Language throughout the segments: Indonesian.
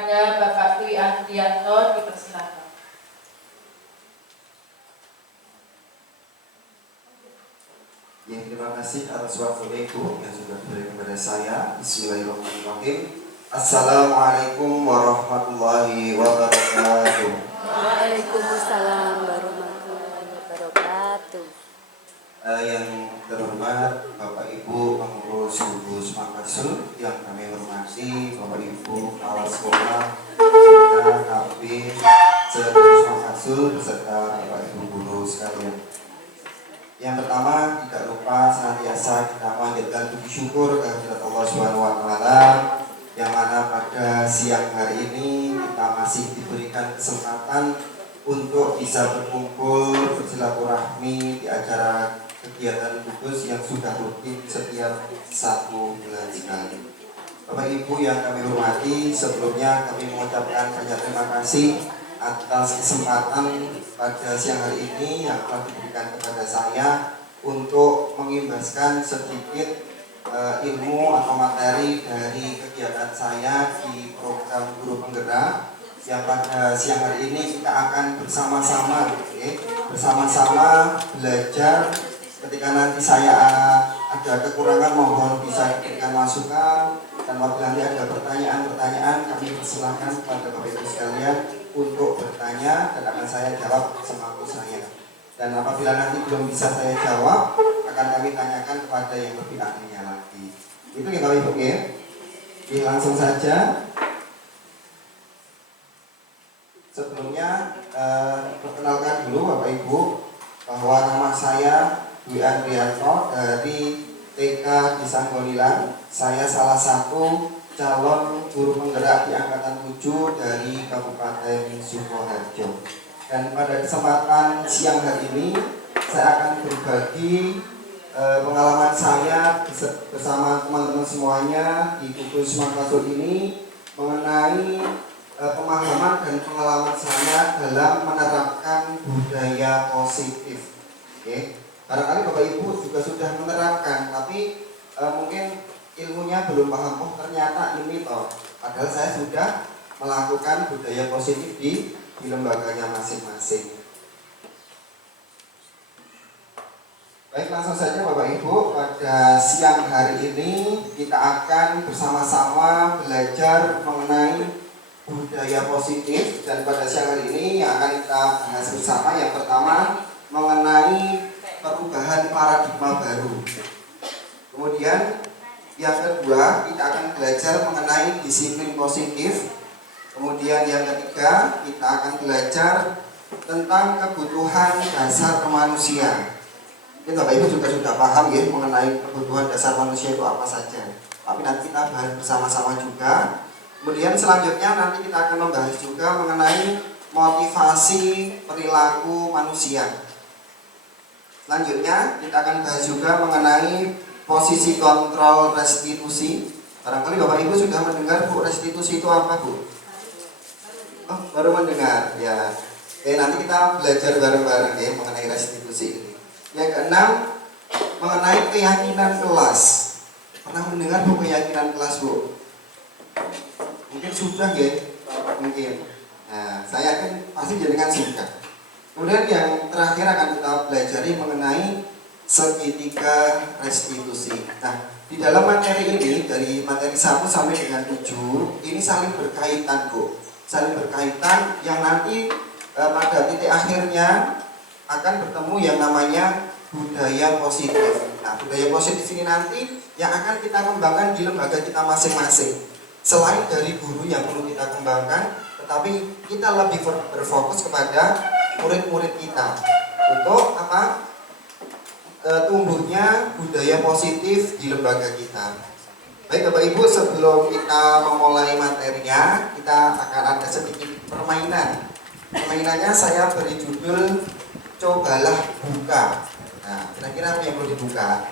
Kepada Bapak Dwi Andrianto dipersilakan. Ya, terima kasih atas waktu-Ibu yang sudah diberi kepada saya. Bismillahirrahmanirrahim. Assalamualaikum warahmatullahi wabarakatuh. Waalaikumsalam warahmatullahi wabarakatuh. Yang terhormat Bapak Ibu pengurus Gugus Makassar, yang kami hormati Bapak Ibu kepala sekolah, serta kabin Gugus Makassar beserta Bapak Ibu guru sekalian. Yang pertama, tidak lupa senantiasa kita panjatkan puji syukur kehadirat Allah Subhanahu wa taala, yang mana pada siang hari ini kita masih diberikan kesempatan untuk bisa berkumpul bersilaturahmi di acara kegiatan gugus yang sudah rutin setiap 1 bulan sekali. Bapak Ibu yang kami hormati, sebelumnya kami mengucapkan banyak terima kasih atas kesempatan pada siang hari ini yang telah diberikan kepada saya untuk mengimbaskan sedikit ilmu atau materi dari kegiatan saya di program Guru Penggerak, yang pada siang hari ini kita akan bersama-sama bersama-sama belajar. Ketika nanti saya ada kekurangan, mohon bisa diberikan masukan, dan apabila nanti ada pertanyaan-pertanyaan, kami persilahkan kepada Bapak Ibu sekalian untuk bertanya dan akan saya jawab semampu saya. Dan apabila nanti belum bisa saya jawab, akan kami tanyakan kepada yang lebih ahlinya lagi. Itu ya Bapak Ibu ya. Jadi langsung saja. Sebelumnya perkenalkan dulu Bapak Ibu bahwa nama saya Dwi Andrianto dari TK di Sanggonilan. Saya salah satu calon guru penggerak di angkatan 7 dari Kabupaten Sukoharjo. Dan pada kesempatan siang hari ini saya akan berbagi pengalaman saya bersama teman-teman semuanya di Gugus Makassar ini mengenai pemahaman dan pengalaman saya dalam menerapkan budaya positif. Oke. Barangkali Bapak Ibu juga sudah menerapkan, tapi mungkin ilmunya belum paham. Oh, ternyata ini toh. Padahal saya sudah melakukan budaya positif di lembaganya masing-masing. Baik, langsung saja Bapak Ibu, pada siang hari ini kita akan bersama-sama belajar mengenai budaya positif. Dan pada siang hari ini yang akan kita bahas bersama, yang pertama mengenai perubahan paradigma baru. Kemudian yang kedua kita akan belajar mengenai disiplin positif. Kemudian yang ketiga kita akan belajar tentang kebutuhan dasar manusia. Mungkin Bapak Ibu juga sudah paham ya mengenai kebutuhan dasar manusia itu apa saja. Tapi nanti kita bahas bersama-sama juga. Kemudian selanjutnya nanti kita akan membahas juga mengenai motivasi perilaku manusia. Selanjutnya kita akan bahas juga mengenai posisi kontrol restitusi. Barangkali Bapak Ibu sudah mendengar Bu, restitusi itu apa Bu? Oh, baru mendengar ya. Oke, nanti kita belajar bareng-bareng ya mengenai restitusi ini. Yang keenam mengenai keyakinan kelas. Pernah mendengar Bu keyakinan kelas Bu? Mungkin sudah ya, mungkin. Nah, saya yakin pasti jenengan sudah. Kemudian yang terakhir akan kita pelajari mengenai segitiga restitusi. Nah, di dalam materi ini dari materi 1 sampai dengan 7 ini saling berkaitan Bu. Saling berkaitan yang nanti pada titik akhirnya akan bertemu yang namanya budaya positif. Nah, budaya positif ini nanti yang akan kita kembangkan di lembaga kita masing-masing. Selain dari guru yang perlu kita kembangkan, tetapi kita lebih berfokus kepada murid-murid kita untuk apa? Tumbuhnya budaya positif di lembaga kita. Baik Bapak Ibu, sebelum kita memulai materinya, kita akan ada sedikit permainan. Permainannya saya beri judul Cobalah Buka. Nah, kira-kira apa yang perlu dibuka?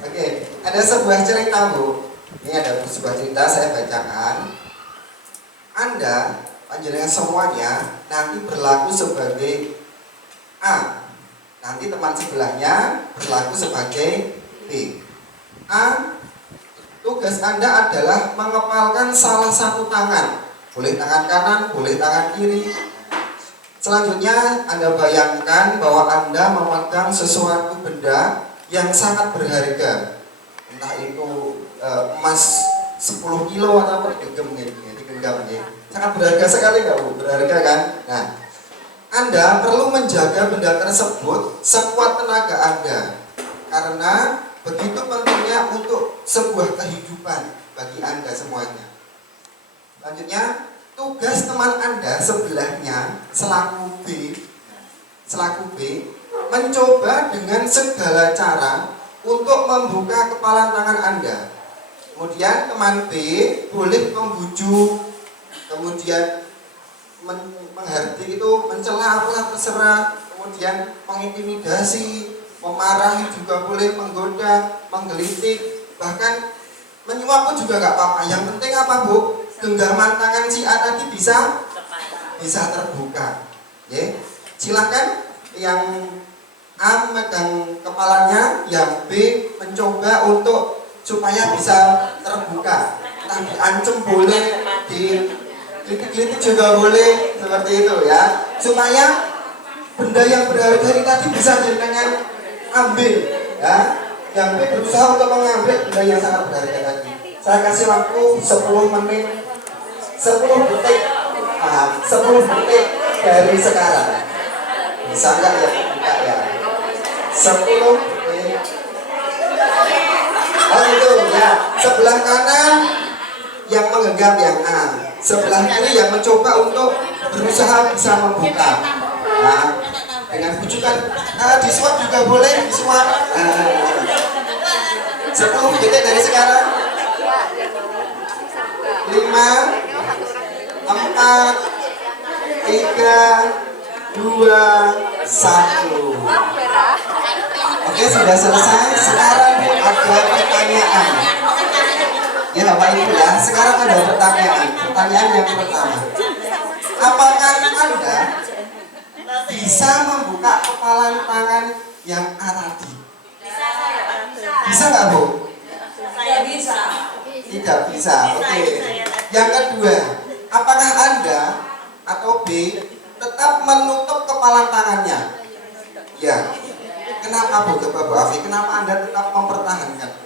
Oke, ada sebuah cerita Bu. Ini ada sebuah cerita saya bacakan. Anda, panjenengan semuanya nanti berlaku sebagai A. Nanti teman sebelahnya berlaku sebagai B. A tugas Anda adalah mengepalkan salah satu tangan. Boleh tangan kanan, boleh tangan kiri. Selanjutnya Anda bayangkan bahwa Anda memegang sesuatu benda yang sangat berharga. Entah itu emas 10 kilo atau digenggam ya. Sangat berharga sekali nggak Bu? Berharga kan? Nah, Anda perlu menjaga benda tersebut sekuat tenaga Anda. Karena begitu pentingnya untuk sebuah kehidupan bagi Anda semuanya. Selanjutnya, tugas teman Anda sebelahnya selaku B mencoba dengan segala cara untuk membuka kepalan tangan Anda. Kemudian teman B boleh membujuk, kemudian menghardik itu, mencela apalah terserah, kemudian mengintimidasi, memarahi juga boleh, menggoda, menggelitik, bahkan menyuap pun juga nggak apa-apa. Yang penting apa Bu? Genggaman tangan si A tadi bisa terbuka. Ya, silakan yang A memegang kepalanya, yang B mencoba untuk supaya bisa terbuka. Entah diancam boleh, digelitik juga boleh, seperti itu ya. Supaya benda yang berharga ini tadi bisa jenengan ambil ya. Yang B berusaha untuk mengambil benda yang sangat berharga tadi. Saya kasih waktu 10 menit, 10 detik, 10 detik dari sekarang. Bisa nggak ya buka ya? 10 detik. Oh itu ya, sebelah kanan yang menggenggam yang A, sebelah kiri yang mencoba untuk berusaha bisa membuka. Nah, dengan bujukan disuap juga boleh, disuap. 10 detik dari sekarang. 5, 4, 3, 2, 1. Oke, sudah selesai. Sekarang ada pertanyaan. Ya Bapak Ibu ya, sekarang ada pertanyaan. Pertanyaan yang pertama, apakah Anda bisa membuka kepalan tangan yang A tadi? Bisa nggak Bu? Saya bisa. Tidak bisa. Oke. Yang kedua, apakah Anda atau B tetap menutup kepalan tangannya? Ya. Kenapa Bu? Coba Bu Afi, kenapa Anda tetap mempertahankan?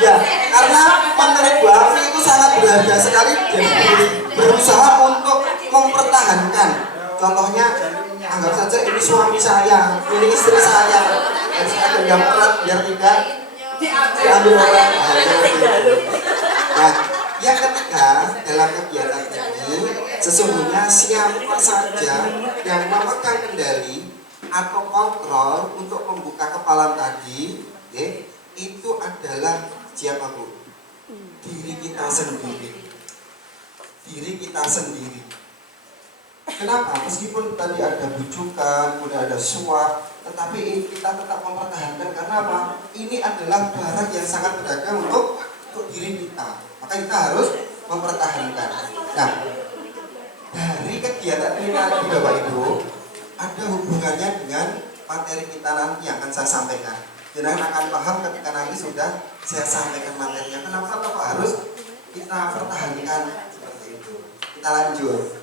Ya, karena menurut Bu Afi itu sangat berharga sekali dan berusaha untuk mempertahankan. Contohnya, anggap saja ini suami saya, ini istri saya, dan saya genggam erat biar tidak diambil orang. Nah, yang ketiga dalam kegiatan ini, sesungguhnya siapa saja yang memegang kendali atau kontrol untuk membuka kepalan tadi, itu adalah siapa Bu? Diri kita sendiri. Diri kita sendiri. Kenapa? Meskipun tadi ada bujukan, kemudian ada suap, tetapi kita tetap mempertahankan karena apa? Ini adalah barang yang sangat berharga untuk diri kita. Maka kita harus mempertahankan. Nah, dari kegiatan ini tadi Bapak Ibu, ada hubungannya dengan materi kita nanti yang akan saya sampaikan. Jangan akan paham ketika nanti sudah saya sampaikan materinya. Kenapa Bapak harus kita pertahankan seperti itu? Kita lanjut.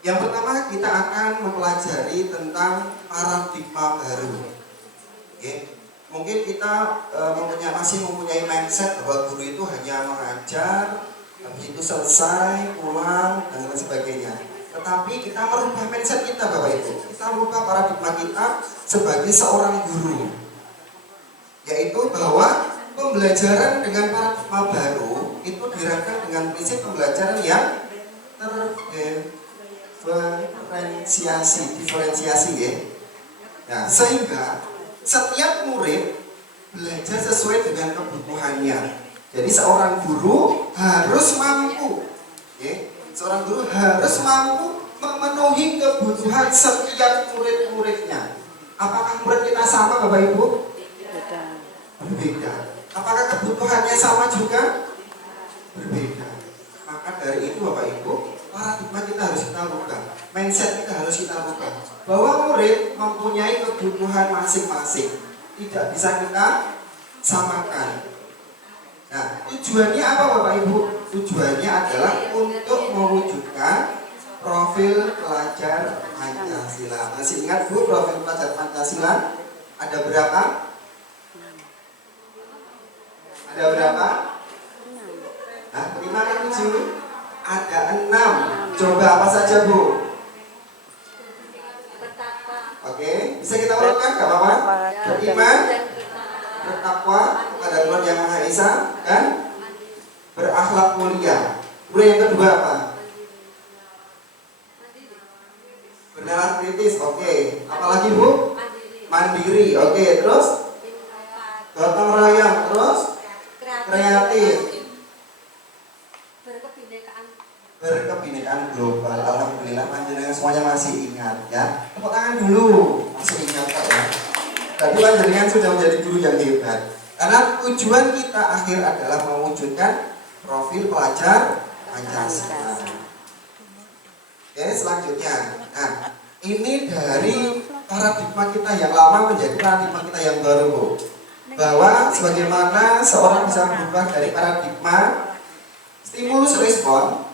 Yang pertama kita akan mempelajari tentang paradigma baru. Mungkin kita masih mempunyai mindset bahwa guru itu hanya mengajar, habis itu selesai, pulang, dan lain sebagainya. Tetapi kita merubah mindset kita Bapak Ibu. Kita merubah paradigma kita sebagai seorang guru. Yaitu bahwa pembelajaran dengan paradigma baru itu dirancang dengan prinsip pembelajaran yang diferensiasi ya. Nah, sehingga setiap murid belajar sesuai dengan kebutuhannya. Jadi seorang guru harus mampu, seorang guru harus mampu memenuhi kebutuhan setiap murid-muridnya. Apakah murid kita sama Bapak Ibu? Berbeda. Apakah kebutuhannya sama juga? Berbeda. Maka dari itu Bapak Ibu, paradigma kita harus kita rubah, mindset kita harus kita rubah, bahwa murid mempunyai kebutuhan masing-masing, tidak bisa kita samakan. Nah, tujuannya apa Bapak Ibu? Tujuannya adalah untuk mewujudkan profil pelajar Pancasila. Masih ingat Bu, profil pelajar Pancasila ada berapa? Ada berapa? Nah, 5 dan 7 ada 6. Coba apa saja Bu? Oke, bisa kita urutkan gak apa-apa? Beriman, bertakwa kepada Tuhan Yang Maha Esa, dan berakhlak mulia. Kemudian yang kedua apa? Bernalar kritis. Oke. Apalagi Bu? Mandiri. Oke. Terus gotong royong. Terus kreatif. Berkebinekaan global. Alhamdulillah panjenengan semuanya masih ingat ya. Tepuk tangan dulu. Masih ingat kok ya. Tadi panjenengan sudah menjadi guru yang hebat. Karena tujuan kita akhir adalah mewujudkan profil pelajar Pancasila. Oke, selanjutnya. Nah, ini dari paradigma kita yang lama menjadi paradigma kita yang baru, Bu. Bahwa sebagaimana seorang bisa berubah dari paradigma stimulus respon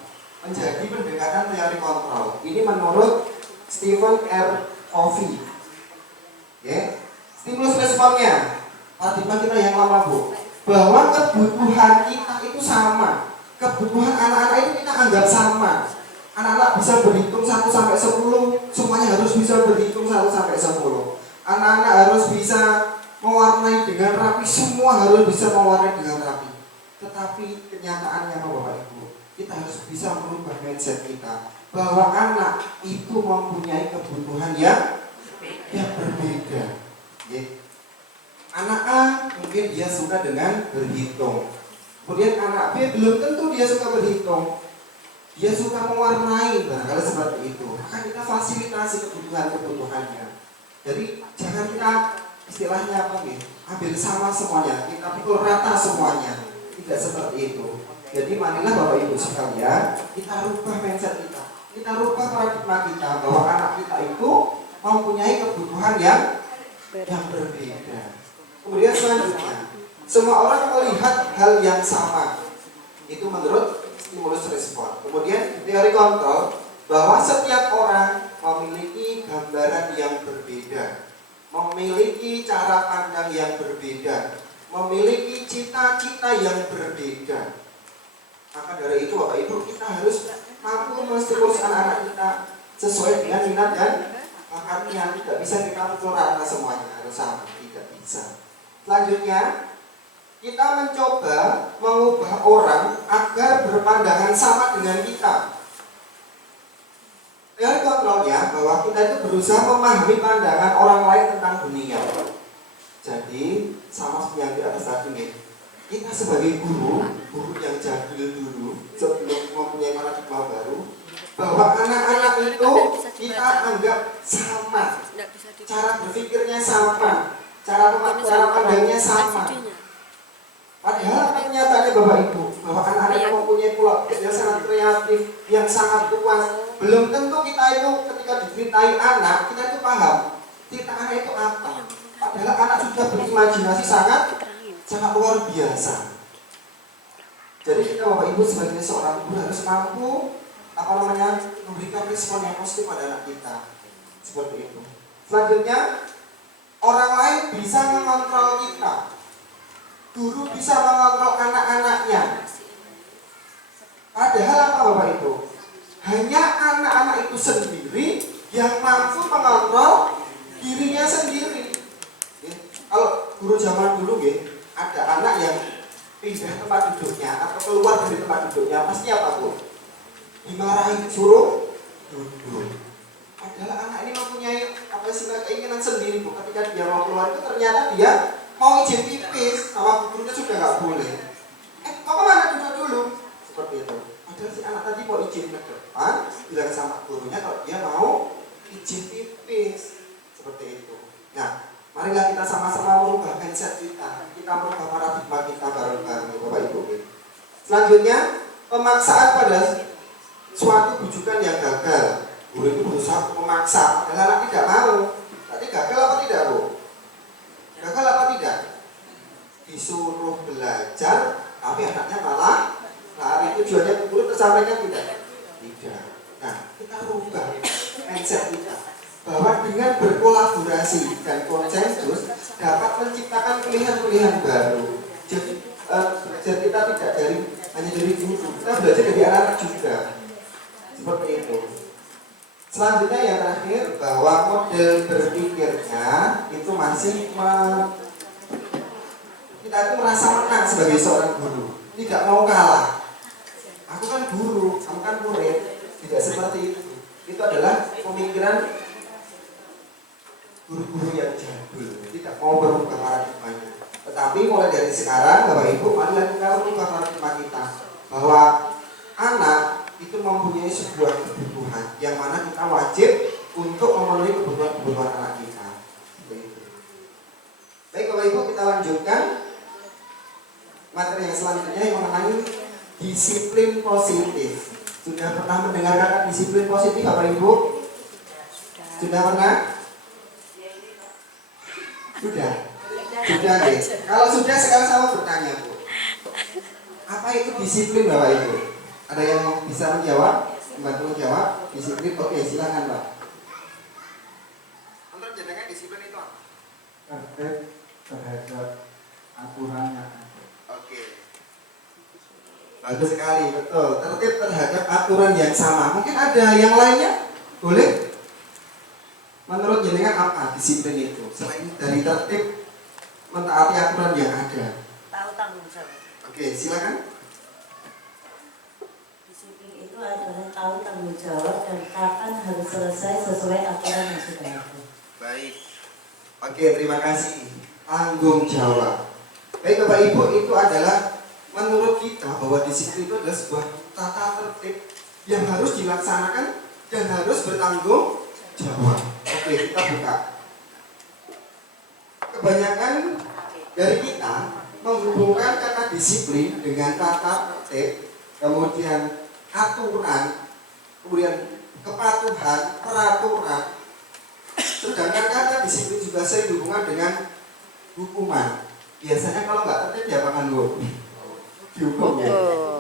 menjadi pendekatan teori kontrol. Ini menurut Stephen R. Covey. Oke, stimulus responnya paradigma kita yang lama, Bu. Bahwa kebutuhan kita itu sama. Kebutuhan anak-anak itu kita anggap sama. Anak-anak bisa berhitung 1 sampai 10, semuanya harus bisa berhitung 1 sampai 10. Anak-anak harus bisa mewarnai dengan rapi, semua harus bisa mewarnai dengan rapi. Tetapi kenyataannya apa Bapak Ibu? Kita harus bisa merubah mindset kita bahwa anak itu mempunyai kebutuhan yang berbeda. Anak A mungkin dia suka dengan berhitung. Kemudian anak B belum tentu dia suka berhitung. Dia suka mewarnai, barangkali seperti itu. Maka kita fasilitasi kebutuhan-kebutuhannya. Jadi jangan kita istilahnya apa nih? Ambil sama semuanya, kita pukul rata semuanya. Tidak seperti itu. Jadi marilah Bapak Ibu sekalian, kita rubah mindset kita. Kita rubah paradigma kita bahwa anak kita itu mempunyai kebutuhan yang berbeda. Kemudian selanjutnya, semua orang melihat hal yang sama. Itu menurut stimulus respon. Kemudian teori kontrol bahwa setiap orang memiliki gambaran yang berbeda, memiliki cara pandang yang berbeda, memiliki cita-cita yang berbeda. Maka dari itu Bapak Ibu, kita harus mampu menstimulus anak-anak kita sesuai dengan minat dan bakatnya. Tidak bisa kita pukul rata semuanya, harus sama, tidak bisa. Selanjutnya, kita mencoba mengubah orang agar berpandangan sama dengan kita. Teori kontrolnya bahwa kita itu berusaha memahami pandangan orang lain tentang dunia. Jadi sama seperti yang di atas tadi nih, kita sebagai guru yang jadul dulu sebelum mempunyai paradigma baru, bahwa anak-anak itu kita anggap sama, cara berpikirnya sama, cara pandangnya sama. Padahal kenyataannya Bapak Ibu, bahwa anak-anak yang mempunyai pola pikir yang sangat kreatif, yang sangat luas, belum tentu kita itu ketika diceritai anak, kita itu paham cerita anak itu apa. Padahal anak sudah berimajinasi sangat luar biasa. Jadi kita Bapak Ibu sebagai seorang guru harus mampu memberikan respon yang positif pada anak kita. Seperti itu. Selanjutnya, orang lain bisa mengontrol kita. Guru bisa mengontrol anak-anaknya. Padahal apa Bapak Ibu? Hanya anak-anak itu sendiri yang mampu mengontrol dirinya sendiri. Kalau guru zaman dulu ada anak yang pindah tempat duduknya atau keluar dari tempat duduknya, pasti apa Bu? Dimarahin, suruh duduk. Padahal anak ini mempunyai keinginan sendiri Bu. Ketika dia mau keluar itu ternyata dia mau izin pipis, sama gurunya sudah nggak boleh. Mau kemana, duduk dulu? Seperti itu. Padahal si anak tadi mau izin ke depan, bilang sama gurunya kalau dia mau izin pipis. Seperti itu. Nah, marilah kita sama-sama merubah mindset kita. Kita merubah paradigma kita bareng-bareng, Bapak Ibu. Selanjutnya, Pemaksaan pada suatu bujukan yang gagal. Guru itu berusaha memaksa, padahal anak tidak mau. Tadi gagal apa tidak, Bu? Gagal apa tidak? Disuruh belajar, tapi anaknya malah lari. Tujuannya guru tersampaikan tidak? Tidak. Nah, kita rubah mindset kita bahwa dengan berkolaborasi dan konsensus dapat menciptakan pilihan-pilihan baru. Jadi belajar kita tidak hanya dari guru, kita belajar dari anak-anak juga. Seperti itu. Selanjutnya yang terakhir, bahwa model berpikirnya itu masih kita itu merasa menang sebagai seorang guru, tidak mau kalah. Aku kan guru, kamu kan murid, tidak seperti itu. Itu adalah pemikiran guru-guru yang jadul, tidak mau berubah paradigmanya. Tetapi mulai dari sekarang, Bapak Ibu, mari kita berubah paradigma kita bahwa anak itu mempunyai sebuah kebutuhan yang mana kita wajib untuk memenuhi kebutuhan anak kita. Baik Bapak Ibu, kita lanjutkan materi yang selanjutnya yang mengenai disiplin positif. Sudah pernah mendengar kata disiplin positif Bapak Ibu? Sudah pernah? Sudah? Sudah deh. Kalau sudah, sekarang saya mau bertanya, Bu. Apa itu disiplin Bapak Ibu? Ada yang bisa menjawab? Membantu menjawab? Disiplin, oke, silakan Pak. Menurut jenengan disiplin itu apa? Tertib terhadap aturan yang ada. Oke. Bagus sekali, betul. Tertib terhadap aturan yang sama. Mungkin ada yang lainnya? Boleh? Menurut jenengan apa disiplin itu? Selain dari tertib mentaati aturan yang ada. Tahu tanggung jawab. Oke, silakan. Disiplin itu adalah tahu tanggung jawab dan kapan harus selesai sesuai aturan yang sudah ada. Baik. Oke, terima kasih. Tanggung jawab. Baik Bapak Ibu, itu adalah menurut kita bahwa disiplin itu adalah sebuah tata tertib yang harus dilaksanakan dan harus bertanggung jawab. Oke, kita buka. Kebanyakan dari kita menghubungkan kata disiplin dengan tata tertib, kemudian aturan, kemudian kepatuhan, peraturan. Sedangkan kata disiplin juga sering dihubungkan dengan hukuman. Biasanya kalau nggak tertib ya akan dihukum ya.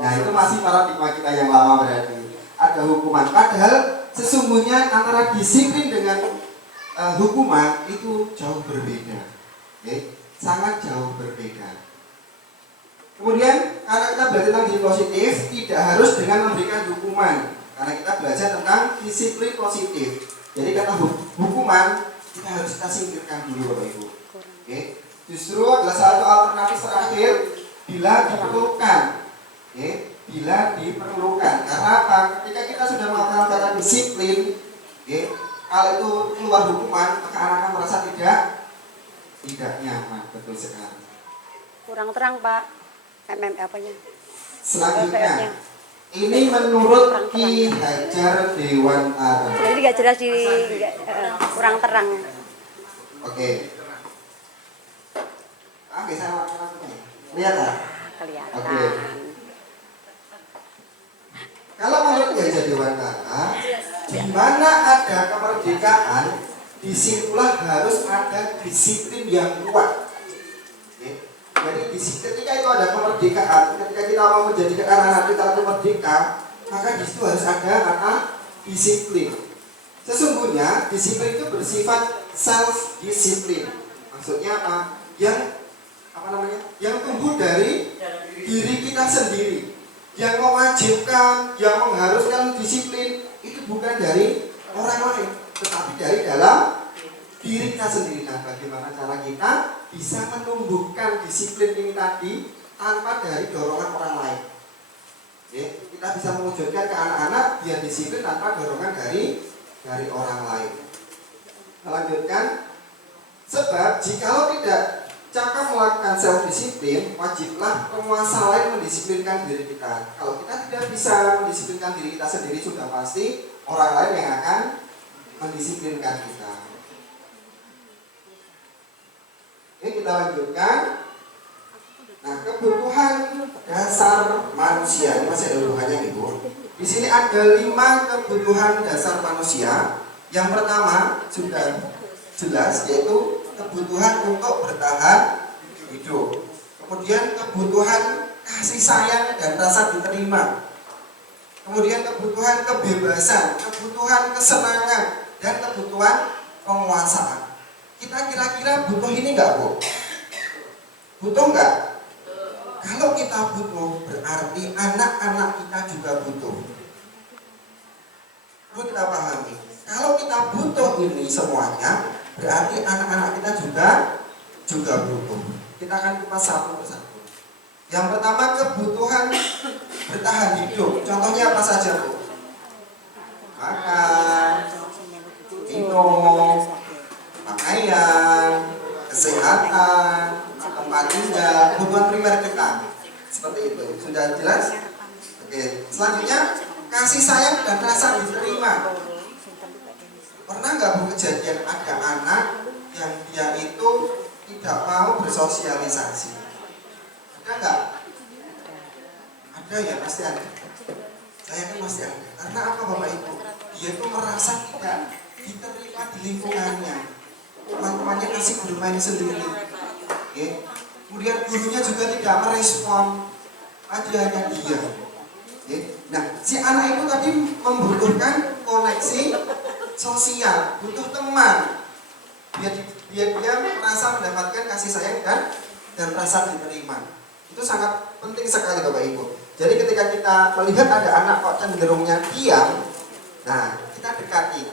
Nah itu masih paradigma kita yang lama berarti. Ada hukuman. Padahal sesungguhnya antara disiplin dengan hukuman itu jauh berbeda. Okay? Sangat jauh berbeda. Kemudian karena kita belajar tentang disiplin positif, tidak harus dengan memberikan hukuman. Karena kita belajar tentang disiplin positif. Jadi kata hukuman kita harus kita singkirkan dulu Bapak Ibu. Okay? Justru adalah satu alternatif terakhir bila diperlukan. Okay? Bila diperlukan. Karena apa? Ketika kita sudah melakukan kata disiplin, okay? Kalau itu keluar hukuman, maka anak akan merasa tidak nyaman. Betul sekali. Kurang terang Pak. Apanya? Selanjutnya, ini menurut Ki Hajar Dewantara. Jadi nggak jelas kurang terang. Oke. Bisa lihat lah. Kelihatan. Oke. Kalau menurut Ki Hajar Dewantara, di mana ada kemerdekaan, disitulah harus ada disiplin yang kuat. Jadi ketika itu ada kemerdekaan, ketika kita mau menjadikan anak-anak kita itu merdeka, maka di situ harus ada kata disiplin. Sesungguhnya disiplin itu bersifat self disiplin. Maksudnya apa? Yang tumbuh dari diri kita sendiri. Yang mewajibkan, yang mengharuskan disiplin itu bukan dari orang lain, tetapi dari dalam diri kita sendiri. Nah, bagaimana cara kita bisa menumbuhkan disiplin ini tadi tanpa dari dorongan orang lain? Oke, kita bisa mewujudkan ke anak-anak biar disiplin tanpa dorongan dari orang lain. Melanjutkan, sebab jikalau tidak cakap melakukan self disiplin, wajiblah penguasa lain mendisiplinkan diri kita. Kalau kita tidak bisa mendisiplinkan diri kita sendiri, sudah pasti orang lain yang akan mendisiplinkan kita. Oke, kita lanjutkan. Nah, kebutuhan dasar manusia ini masih ada hubungannya Ibu. Di sini ada 5 kebutuhan dasar manusia. Yang pertama sudah jelas, yaitu kebutuhan untuk bertahan hidup. Kemudian kebutuhan kasih sayang dan rasa diterima. Kemudian kebutuhan kebebasan, kebutuhan kesenangan, dan kebutuhan penguasaan. Kita kira-kira butuh ini enggak, Bu? Butuh enggak? Kalau kita butuh, berarti anak-anak kita juga butuh. Perlu kita pahami. Kalau kita butuh ini semuanya, berarti anak-anak kita juga butuh. Kita akan kupas satu persatu. Yang pertama, kebutuhan bertahan hidup. Contohnya apa saja, Bu? Makan, minum, pakaian, kesehatan, tempat tinggal, kebutuhan primer kita. Seperti itu. Sudah jelas? Oke. Selanjutnya, kasih sayang dan rasa diterima. Pernah nggak Bu kejadian ada anak yang dia itu tidak mau bersosialisasi? Ada nggak? Ada ya, pasti ada. Saya kan pasti ada. Karena apa Bapak Ibu? Dia itu merasa tidak diterima di lingkungannya. Teman-temannya kasih bermain sendiri. Oke. Kemudian gurunya juga tidak merespon, hanya dia. Oke. Nah, si anak itu tadi membutuhkan koneksi sosial, butuh teman. Dia merasa mendapatkan kasih sayang dan rasa diterima. Itu sangat penting sekali Bapak Ibu. Jadi ketika kita melihat ada anak kok cenderungnya diam, nah kita dekati.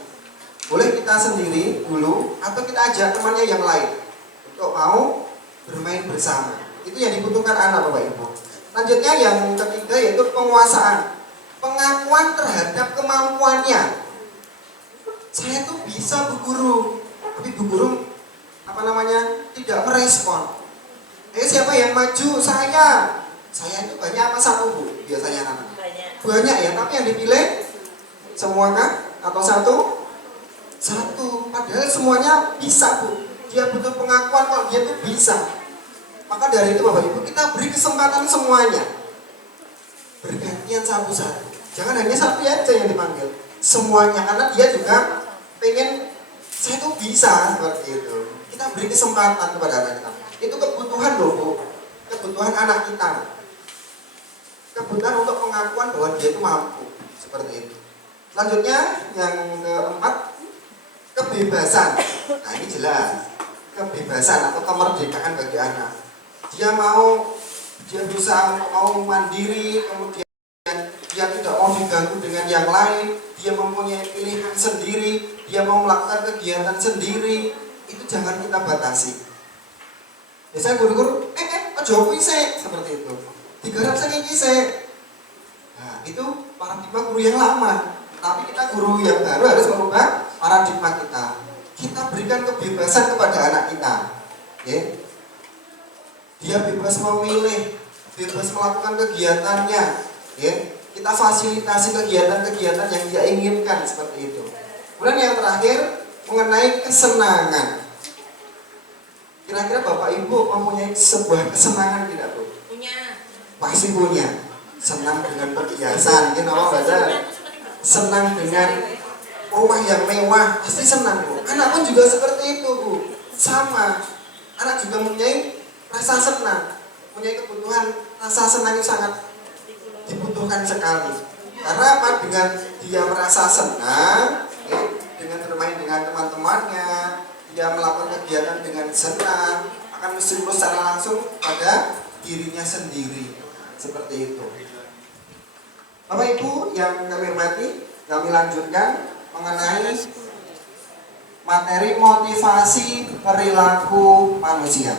Boleh kita sendiri dulu atau kita ajak temannya yang lain untuk mau bermain bersama. Itu yang dibutuhkan anak Bapak Ibu. Lanjutnya yang ketiga yaitu penguasaan. Pengakuan terhadap kemampuannya. Saya tuh bisa Bu Guru, tapi Bu Guru tidak merespon. Siapa yang maju? Saya itu banyak apa satu Bu? Biasanya anak. Banyak ya, tapi yang dipilih semua kah? Atau satu? Padahal semuanya bisa Bu. Dia butuh pengakuan kalau dia tuh bisa. Maka dari itu Bapak Ibu kita beri kesempatan semuanya. Bergantian satu-satu. Jangan hanya satu aja yang dipanggil. Semuanya, karena dia juga pengen saya tuh bisa seperti itu. Kita beri kesempatan kepada anak kita. Itu kebutuhan loh Bu. Kebutuhan anak kita. Kebutuhan untuk pengakuan bahwa dia itu mampu. Seperti itu. Selanjutnya yang keempat, kebebasan. Nah ini jelas. Kebebasan atau kemerdekaan bagi anak. Dia berusaha mau mandiri, kemudian dia tidak mau diganggu dengan yang lain, dia mempunyai pilihan sendiri, dia mau melakukan kegiatan sendiri, itu jangan kita batasi. Biasanya guru-guru, ojo kuwi sik, seperti itu. Digarap saking iki sik. Nah, itu paradigma guru yang lama. Tapi kita guru yang baru harus merubah paradigma kita. Kita berikan kebebasan kepada anak kita. Okay? Dia bebas memilih, bebas melakukan kegiatannya. Okay? Kita fasilitasi kegiatan-kegiatan yang dia inginkan seperti itu. Kemudian yang terakhir mengenai kesenangan. Kira-kira Bapak Ibu mempunyai sebuah kesenangan tidak Bu? Punya. Pasti punya. Senang dengan perhiasan, senang dengan rumah yang mewah, pasti senang Bu. Anak pun juga seperti itu Bu. Sama. Anak juga mempunyai rasa senang, mempunyai kebutuhan rasa senang yang sangat dibutuhkan sekali. Karena apa? Dengan dia merasa senang, dengan bermain dengan teman-temannya, dia melakukan kegiatan dengan senang, akan menstimulus secara langsung pada dirinya sendiri. Seperti itu. Bapak Ibu yang kami hormati, kami lanjutkan mengenai materi motivasi perilaku manusia.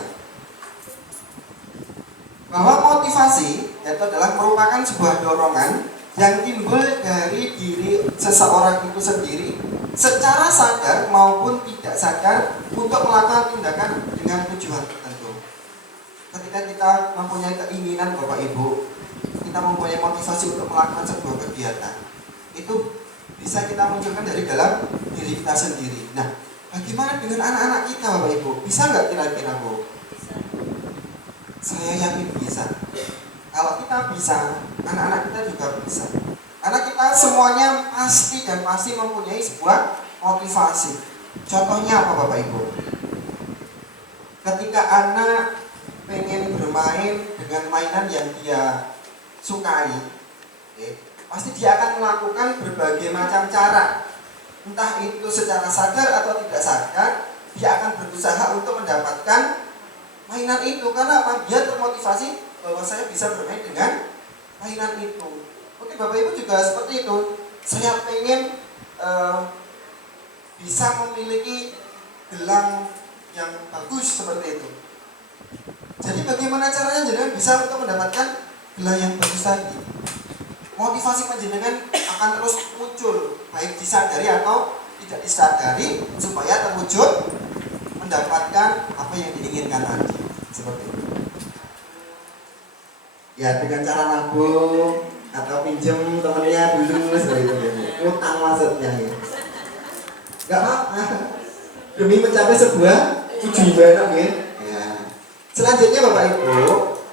Bahwa motivasi itu adalah merupakan sebuah dorongan yang timbul dari diri seseorang itu sendiri secara sadar maupun tidak sadar untuk melakukan tindakan dengan tujuan tertentu. Ketika kita mempunyai keinginan Bapak Ibu, kita mempunyai motivasi untuk melakukan sebuah kegiatan, itu bisa kita munculkan dari dalam diri kita sendiri. Nah, bagaimana dengan anak-anak kita Bapak Ibu? Bisa nggak kira-kira Bu? Saya yakin bisa. Kalau kita bisa, anak-anak kita juga bisa. Karena kita semuanya pasti dan pasti mempunyai sebuah motivasi. Contohnya apa Bapak Ibu? Ketika anak pengen bermain dengan mainan yang dia sukai, pasti dia akan melakukan berbagai macam cara. Entah itu secara sadar atau tidak sadar, dia akan berusaha untuk mendapatkan mainan itu. Karena apa? Dia termotivasi bahwa saya bisa bermain dengan mainan itu. Mungkin Bapak Ibu juga seperti itu. Saya pengen bisa memiliki gelang yang bagus seperti itu. Jadi bagaimana caranya jenengan bisa untuk mendapatkan gelang yang bagus tadi? Motivasi panjenengan akan terus muncul, baik disadari atau tidak disadari, supaya terwujud mendapatkan apa yang diinginkan tadi. Seperti itu. Ya, dengan cara nabung atau pinjam temennya dulu seperti itu. Utang maksudnya ya. Gak apa-apa. Demi mencapai sebuah tujuan ya. Selanjutnya Bapak Ibu,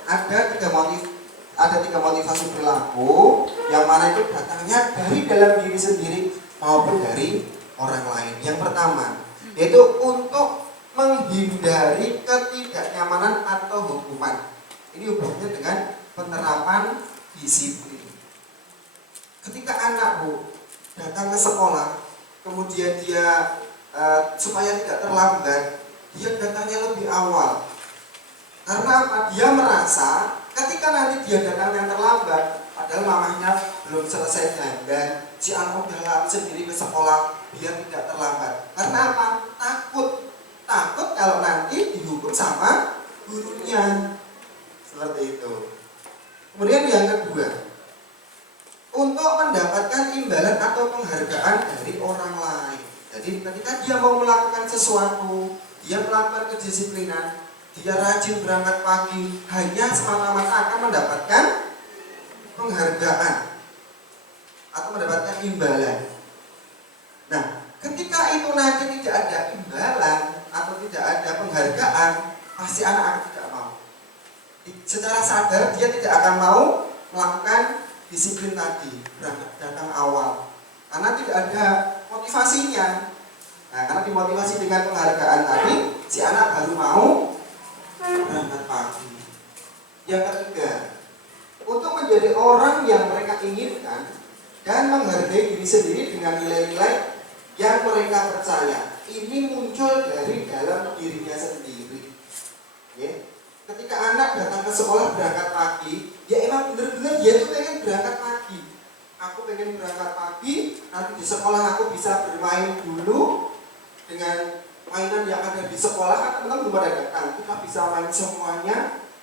ada tiga motivasi perilaku yang mana itu datangnya dari dalam diri sendiri maupun dari orang lain. Yang pertama, yaitu untuk menghindari ketidaknyamanan atau hukuman. Ini hubungannya dengan penerapan disiplin. Ketika anak datang ke sekolah, kemudian dia supaya tidak terlambat, dia datangnya lebih awal. Karena apa? Dia merasa ketika nanti dia datang yang terlambat, padahal mamahnya belum selesai dandan, si anak udah lari sendiri ke sekolah biar tidak terlambat. Karena apa? Takut kalau nanti dihukum sama gurunya. Seperti itu. Kemudian yang kedua, untuk mendapatkan imbalan atau penghargaan dari orang lain. Jadi ketika dia mau melakukan sesuatu, dia melakukan kedisiplinan, dia rajin berangkat pagi, hanya semata-mata akan mendapatkan penghargaan atau mendapatkan imbalan. Nah, ketika itu nanti tidak ada imbalan atau tidak ada penghargaan, pasti anak akan tidak mau. Secara sadar dia tidak akan mau melakukan disiplin tadi, berangkat datang awal, karena tidak ada motivasinya. Nah, karena dimotivasi dengan penghargaan tadi, si anak baru mau berangkat pagi. Yang ketiga, untuk menjadi orang yang mereka inginkan dan menghargai diri sendiri dengan nilai-nilai yang mereka percaya. Ini muncul dari dalam dirinya sendiri. Ya. Ketika anak datang ke sekolah berangkat pagi, ya emang benar-benar dia tuh pengen berangkat pagi. Aku pengen berangkat pagi, nanti di sekolah aku bisa bermain dulu dengan mainan yang ada di sekolah, kan teman-teman belum pada datang, kita bisa main semuanya.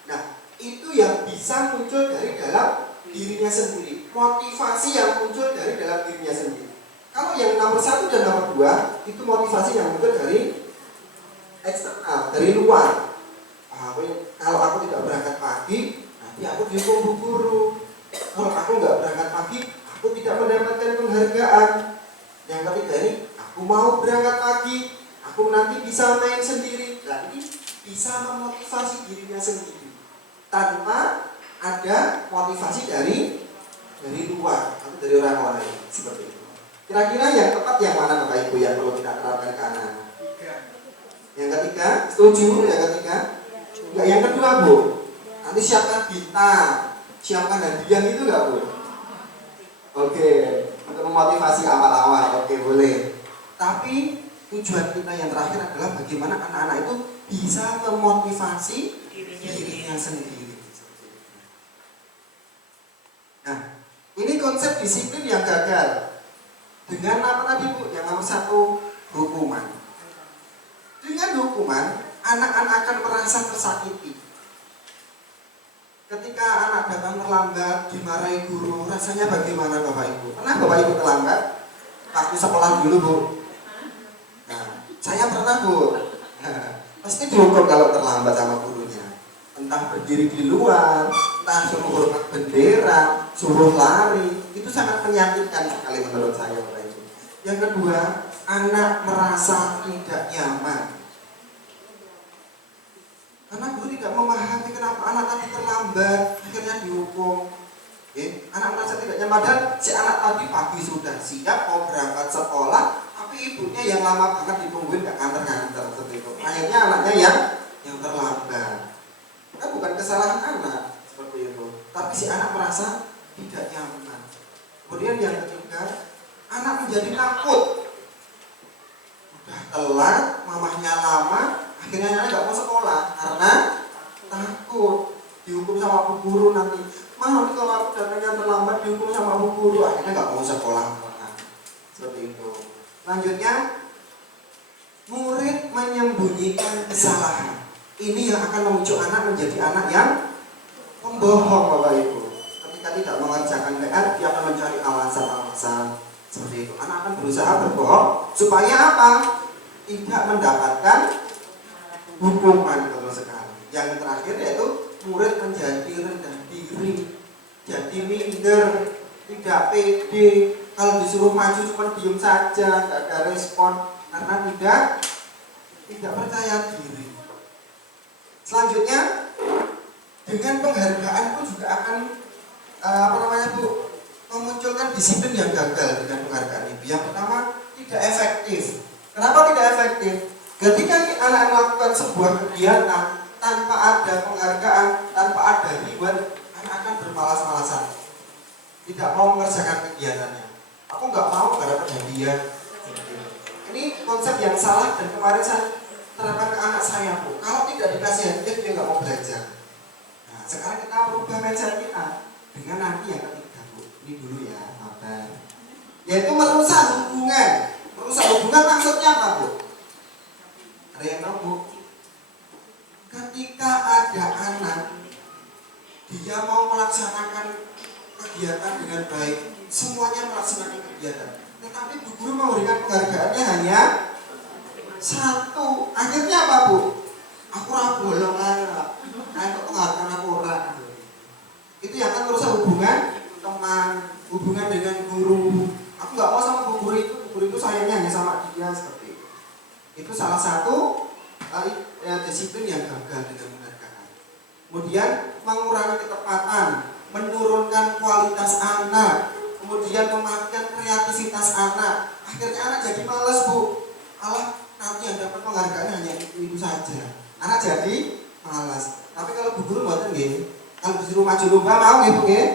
Nah, itu yang bisa muncul dari dalam dirinya sendiri, motivasi yang muncul dari dalam dirinya sendiri. Kalau yang nomor 1 dan nomor 2 itu motivasi yang muncul dari eksternal, dari luar. Kalau aku tidak berangkat pagi, nanti aku dihukum bu guru. Kalau aku nggak berangkat pagi, aku tidak mendapatkan penghargaan. Yang ketiga ini, aku mau berangkat pagi, aku nanti bisa main sendiri. Nah, ini bisa memotivasi dirinya sendiri tanpa ada motivasi dari luar atau dari orang lain, seperti itu. Kira-kira yang tepat yang mana Bapak Ibu yang perlu kita terapkan ke anak? Yang ketiga, setuju? Yang ketiga? Enggak, yang kedua Bu. Nanti siapkan bintang, siapkan hadiah itu enggak Bu? Oke, untuk memotivasi awal-awal, oke boleh. Tapi tujuan kita yang terakhir adalah bagaimana anak-anak itu bisa memotivasi dirinya sendiri. Nah, ini konsep disiplin yang gagal. Dengan apa tadi Bu? Yang nomor 1, hukuman. Dengan hukuman, anak-anak akan merasa tersakiti. Ketika anak datang terlambat, dimarahi guru, rasanya bagaimana Bapak Ibu? Pernah Bapak Ibu terlambat? Waktu sekolah dulu Bu. Nah, saya pernah Bu. Pasti dihukum kalau terlambat sama gurunya. Entah berdiri di luar, entah suruh hormat bendera, suruh lari. Itu sangat menyakitkan sekali menurut saya Bapak Ibu. Yang kedua, anak merasa tidak nyaman. Karena guru tidak memahami kenapa anak tadi terlambat, akhirnya dihukum. Anak merasa tidak nyaman dan si anak tadi pagi sudah siap mau berangkat sekolah, tapi ibunya yang lama banget ditungguin gak nganter-nganter seperti itu. Akhirnya anaknya yang terlambat. Kan bukan kesalahan anak seperti itu, tapi si anak merasa tidak nyaman. Kemudian yang ketiga, anak menjadi takut. Udah telat, mamahnya lama, akhirnya anaknya gak mau sekolah karena takut dihukum sama bu guru nanti. Nanti kalau aku datangnya terlambat dihukum sama bu guru, akhirnya gak mau sekolah. Seperti itu. Selanjutnya, murid menyembunyikan kesalahan. Ini yang akan memicu anak menjadi anak yang pembohong, Bapak Ibu. Ketika tidak mengerjakan PR, dia akan mencari alasan-alasan seperti itu. Anak akan berusaha berbohong supaya apa? Tidak mendapatkan hukuman, betul sekali. Yang terakhir yaitu murid menjadi rendah diri, jadi minder, tidak pede. Kalau disuruh maju cuma diem saja, tidak ada respon karena tidak percaya diri. Selanjutnya, dengan penghargaan pun juga akan memunculkan disiplin yang gagal dengan penghargaan itu. Yang pertama, tidak efektif. Kenapa tidak efektif? Ketika anak melakukan sebuah kegiatan tanpa ada penghargaan, tanpa ada reward, anak akan bermalas-malasan, tidak mau mengerjakan kegiatannya. Aku nggak mau gak dapat hadiah. Ini konsep yang salah dan kemarin saya terapkan ke anak saya, Bu. Kalau tidak dikasih hadiah, dia nggak mau belajar. Nah, sekarang kita merubah mindset kita dengan nanti yang ketiga, Bu. Ini dulu ya, sabar. Yaitu merusak hubungan. Merusak hubungan maksudnya apa, Bu? Ada yang tahu, Bu? Ketika ada anak, dia mau melaksanakan kegiatan dengan baik, semuanya melaksanakan kegiatan. Tetapi bu guru memberikan penghargaannya hanya satu. Akhirnya apa, Bu? Aku bolong anak. Untuk penghargaan aku orang. Itu yang akan merusak hubungan teman, hubungan dengan guru. Aku nggak mau sama bu guru itu sayangnya hanya sama dia seperti itu. Itu salah satu disiplin yang gagal dengan penghargaan. Kemudian mengurangi ketepatan, menurunkan kualitas anak, kemudian mematikan kreativitas anak. Akhirnya anak jadi malas, Bu. Alah, nanti yang dapat penghargaan hanya itu saja. Anak jadi malas. Tapi kalau bu guru buatan nggih, kalau disuruh maju lomba mau nggih, Bu nggih?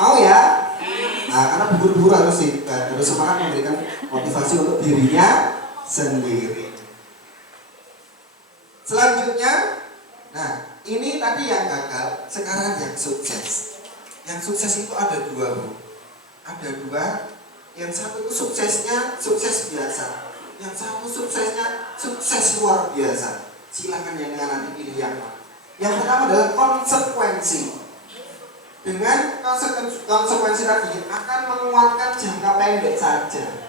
Mau ya? Nah, karena bu guru harus semangat memberikan motivasi untuk dirinya sendiri. Selanjutnya, nah ini tadi yang gagal, sekarang yang sukses. Yang sukses itu ada dua, Bu. Ada dua. Yang satu itu suksesnya sukses biasa. Yang satu suksesnya sukses luar biasa. Silakan yang dengan nanti pilih yang mana. Yang pertama adalah konsekuensi. Dengan konsekuensi tadi akan menguatkan jangka pendek saja.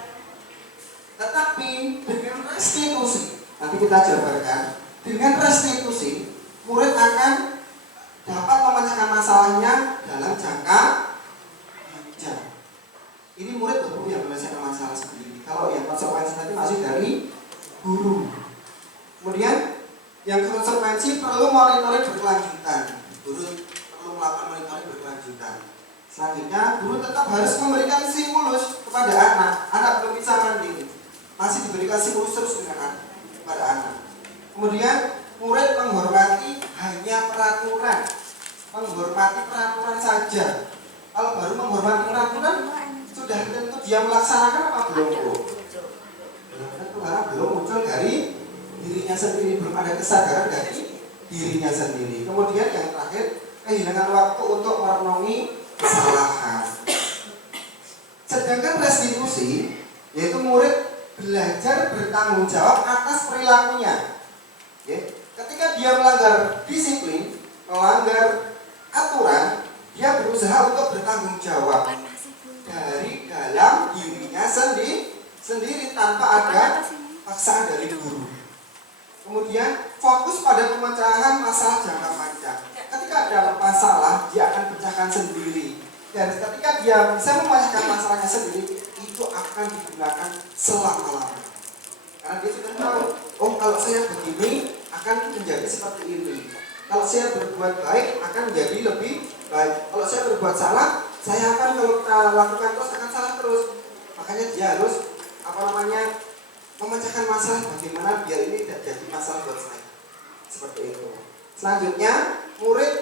Tetapi dengan restitusi, nanti kita jabarkan. Dengan restitusi, murid akan dapat memecahkan masalahnya dalam jangka panjang. Ini murid baru yang menyelesaikan masalah sendiri. Kalau yang konsekuensi nanti masih dari guru. Kemudian yang konsekuensi perlu monitoring berkelanjutan. Guru perlu melakukan monitoring berkelanjutan. Selanjutnya, guru tetap harus memberikan stimulus kepada anak. Anak belum bisa mandiri, masih diberikan stimulus terus kepada anak. Kemudian murid menghormati hanya peraturan, menghormati peraturan saja. Kalau baru menghormati peraturan, sudah tentu dia melaksanakan apa belum? Belum tentu, karena belum muncul dari dirinya sendiri, belum ada kesadaran dari dirinya sendiri. Kemudian yang terakhir, kehilangan waktu untuk merenungi kesalahan. Sedangkan restitusi, yaitu murid belajar bertanggung jawab atas perilakunya. Ketika dia melanggar disiplin, melanggar aturan, dia berusaha untuk bertanggung jawab dari dalam dirinya sendiri tanpa ada paksaan dari guru. Kemudian fokus pada pemecahan masalah jangka panjang. Ketika ada masalah, dia akan pecahkan sendiri. Dan ketika dia bisa memecahkan masalahnya sendiri, itu akan digunakan selama-lamanya. Karena dia sudah tahu, oh kalau saya begini akan menjadi seperti ini. Kalau saya berbuat baik akan menjadi lebih baik. Kalau saya berbuat salah, saya akan kalau kita lakukan terus akan salah terus. Makanya dia harus memecahkan masalah bagaimana biar ini tidak jadi masalah buat saya. Seperti itu. Selanjutnya, murid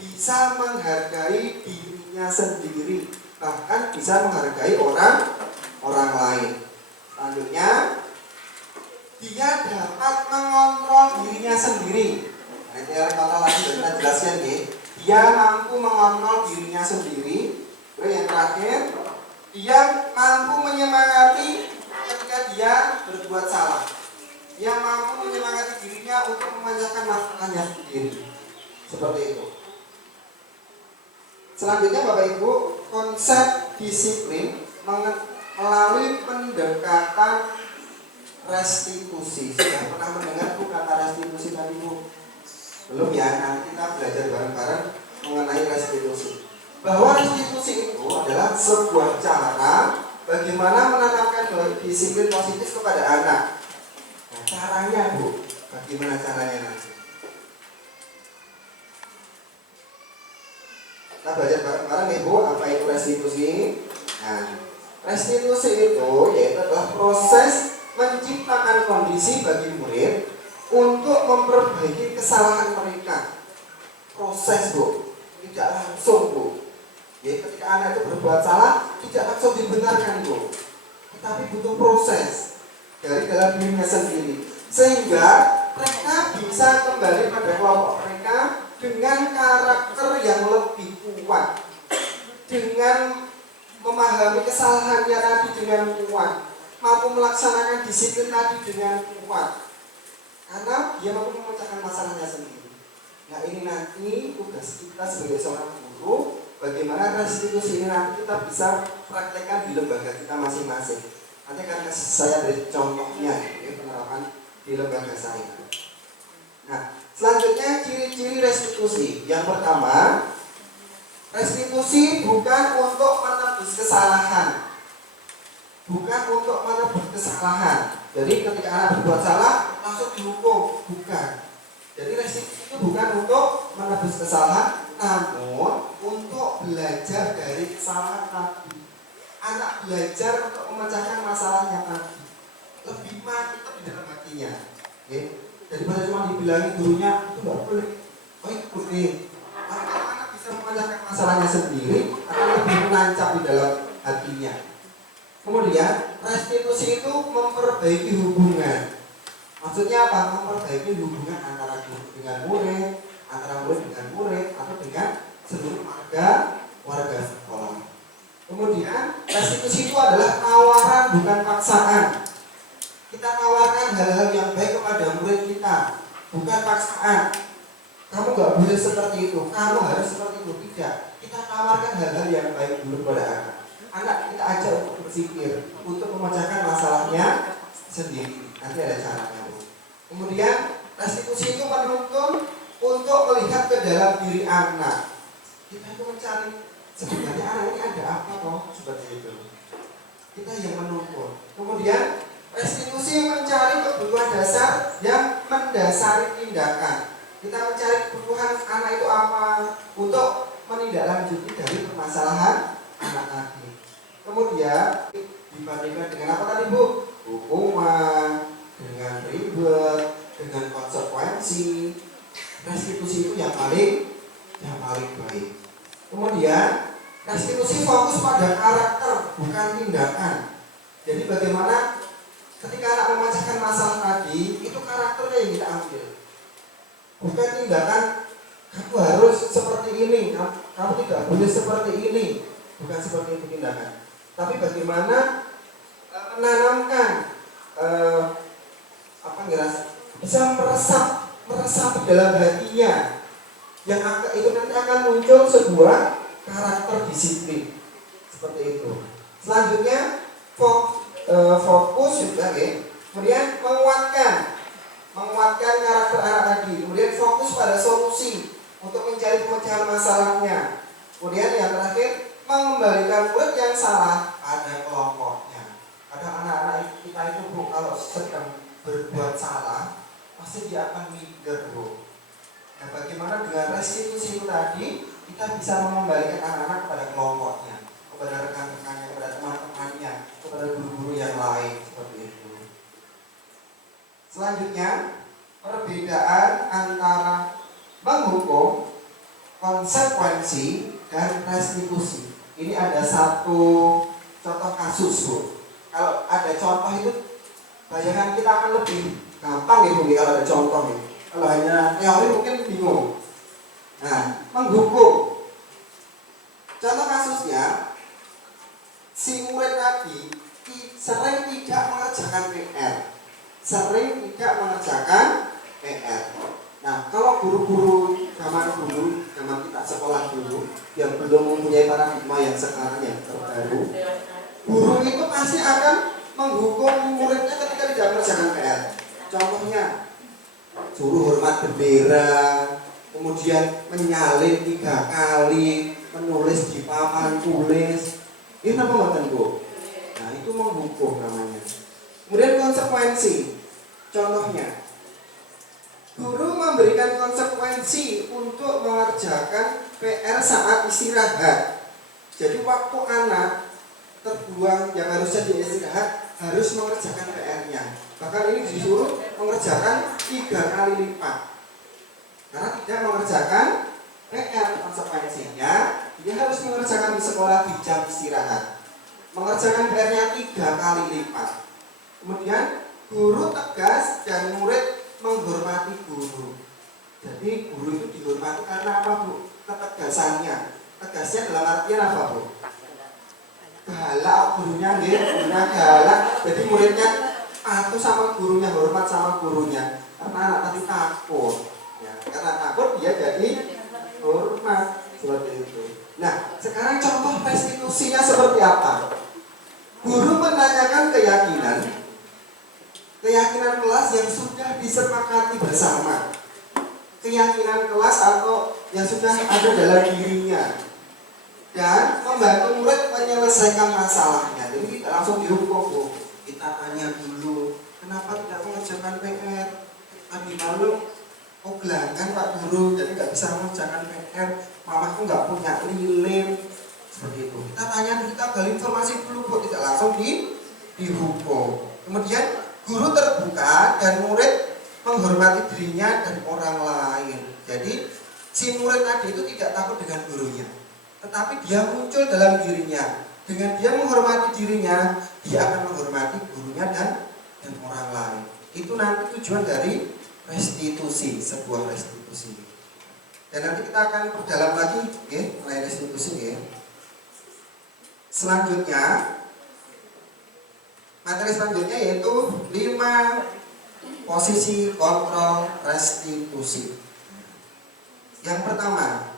bisa menghargai dirinya sendiri, bahkan bisa menghargai orang lain. Selanjutnya, dia dapat mengontrol dirinya sendiri. Nah, itu yang contoh lagi sudah kita jelaskan ya. Dia mampu mengontrol dirinya sendiri. Terus yang terakhir, dia mampu menyemangati ketika dia berbuat salah. Dia mampu menyemangati dirinya untuk memanjatkan masalahnya sendiri. Seperti itu. Selanjutnya Bapak Ibu, konsep disiplin melalui pendekatan restitusi. Sudah pernah mendengar Bu kata restitusi tadi Bu? Belum ya, nanti kita belajar bareng-bareng mengenai restitusi. Bahwa restitusi itu adalah sebuah cara bagaimana menanamkan disiplin positif kepada anak. Nah, caranya Bu, bagaimana caranya nanti? Kita belajar bareng-bareng nih Bu, apa itu restitusi? Nah, restitusi itu yaitu adalah proses menciptakan kondisi bagi murid untuk memperbaiki kesalahan mereka. Proses Bu, tidak langsung Bu. Ya, ketika anak itu berbuat salah, tidak langsung dibenarkan Bu, tetapi butuh proses dari dalam dirinya sendiri, sehingga mereka bisa kembali pada kelompok mereka dengan karakter yang lebih kuat, dengan memahami kesalahannya tadi dengan kuat, mampu melaksanakan disiplin tadi dengan kuat, karena dia mampu memecahkan masalahnya sendiri. Nah, ini nanti tugas kita sebagai seorang guru, bagaimana restitusi ini nanti kita bisa praktekkan di lembaga kita masing-masing. Nanti akan saya beri contohnya ya, penerapan di lembaga saya. Nah, selanjutnya ciri-ciri restitusi. Yang pertama, restitusi bukan untuk menebus kesalahan. Bukan untuk menebus kesalahan. Jadi ketika anak berbuat salah langsung dihukum, bukan. Jadi restitusi itu bukan untuk menebus kesalahan, namun untuk belajar dari kesalahan tadi. Anak belajar untuk memecahkan masalahnya tadi, lebih mantap di dalam hatinya. Daripada cuma dibilangin gurunya itu nggak boleh, oh itu boleh. Maka anak bisa memecahkan masalahnya sendiri, akan lebih menancap di dalam hatinya. Kemudian restitusi itu memperbaiki hubungan. Maksudnya apa? Memperbaiki hubungan antara guru dengan murid, antara murid dengan murid, atau dengan seluruh warga sekolah. Kemudian restitusi itu adalah tawaran bukan paksaan. Kita tawarkan hal-hal yang baik kepada murid kita, bukan paksaan. Kamu gak boleh seperti itu, kamu harus seperti itu, tidak. Kita tawarkan hal-hal yang baik dulu kepada anak. Anak kita ajak untuk berpikir, untuk memecahkan masalahnya sendiri. Nanti ada caranya. Kemudian restitusi itu menuntun untuk melihat ke dalam diri anak. Kita itu mencari sebenarnya anak ini ada apa toh, seperti itu. Kita yang menuntun. Kemudian restitusi mencari kebutuhan dasar yang mendasari tindakan. Kita mencari kebutuhan anak itu apa untuk menindaklanjuti dari permasalahan anak tadi. Kemudian dibandingkan dengan apa tadi Bu? Hukuman, dengan ribet, dengan konsekuensi. Restitusi itu yang paling baik. Kemudian restitusi fokus pada karakter bukan tindakan. Jadi bagaimana ketika anak memecahkan masalah tadi, itu karakternya yang kita ambil, bukan tindakan kamu harus seperti ini, kamu tidak boleh seperti ini, bukan seperti itu tindakan. Tapi bagaimana menanamkan bisa meresap di dalam hatinya, yang itu nanti akan muncul sebuah karakter disiplin seperti itu. Selanjutnya fokus juga ya. Kemudian menguatkan karakter anak tadi. Kemudian fokus pada solusi untuk mencari pemecahan masalahnya. Kemudian yang terakhir, mengembalikan murid yang salah pada kelompoknya. Kadang anak-anak kita itu Bu, kalau sedang berbuat salah pasti dia akan minder Bu. Nah, bagaimana restitusi itu tadi kita bisa mengembalikan anak-anak kepada kelompoknya, kepada rekan-rekannya, kepada teman-temannya, kepada guru-guru yang lain seperti itu. Selanjutnya, perbedaan antara menghukum, konsekuensi, dan restitusi. Ini ada satu contoh kasus, Bu. Kalau ada contoh itu bayangan kita akan lebih gampang ya, Bu, kalau ada contoh ya. Kalau hanya teori mungkin bingung. Nah, menghukum. Contoh kasusnya, si murid tadi sering tidak mengerjakan PR. Sering tidak mengerjakan PR. Nah, kalau guru-guru zaman kita sekolah dulu yang belum mempunyai paradigma yang sekarang yang terbaru, guru itu pasti akan menghukum muridnya ketika tidak mengerjakan PR. Contohnya, suruh hormat bendera, kemudian menyalin 3 kali, menulis di papan tulis. Ini apa buatan, Bu? Nah, itu menghukum namanya. Kemudian konsekuensi. Contohnya, guru memberikan konsekuensi untuk mengerjakan PR saat istirahat. Jadi waktu anak terbuang yang harusnya dia istirahat harus mengerjakan PR-nya. Bahkan ini disuruh mengerjakan 3 kali lipat. Karena tidak mengerjakan PR, konsekuensinya dia harus mengerjakan di sekolah di jam istirahat. Mengerjakan PR-nya 3 kali lipat. Kemudian guru tegas dan murid menghormati guru. Jadi guru itu dihormati karena apa, Bu? Ketegasannya. Tegasnya dalam artian apa, Bu? Galak gurunya, gurunya galak. Jadi muridnya patuh sama gurunya, hormat sama gurunya. Karena anak tadi takut. Ya, karena takut dia jadi hormat seperti itu. Nah, sekarang contoh restitusinya seperti apa? Guru menanyakan keyakinan kelas yang sudah disepakati bersama, keyakinan kelas atau yang sudah ada dalam dirinya, dan membantu murid menyelesaikan masalahnya. Jadi kita langsung dihukum, Bu. Kita tanya dulu, kenapa tidak mengerjakan PR? Tadi malam gelangan Pak Guru, jadi nggak bisa mengerjakan PR. Mamaku nggak punya lilin, seperti itu. Kita tanya, kita gali informasi dulu, Bu. Tidak langsung dihukum. Kemudian guru terbuka dan murid menghormati dirinya dan orang lain. Jadi si murid tadi itu tidak takut dengan gurunya, tetapi dia muncul dalam dirinya. Dengan dia menghormati dirinya, dia akan menghormati gurunya dan orang lain. Itu nanti tujuan dari restitusi, sebuah restitusi. Dan nanti kita akan perdalam lagi mengenai restitusi. Selanjutnya, materi selanjutnya yaitu 5 posisi kontrol restitusi. Yang pertama,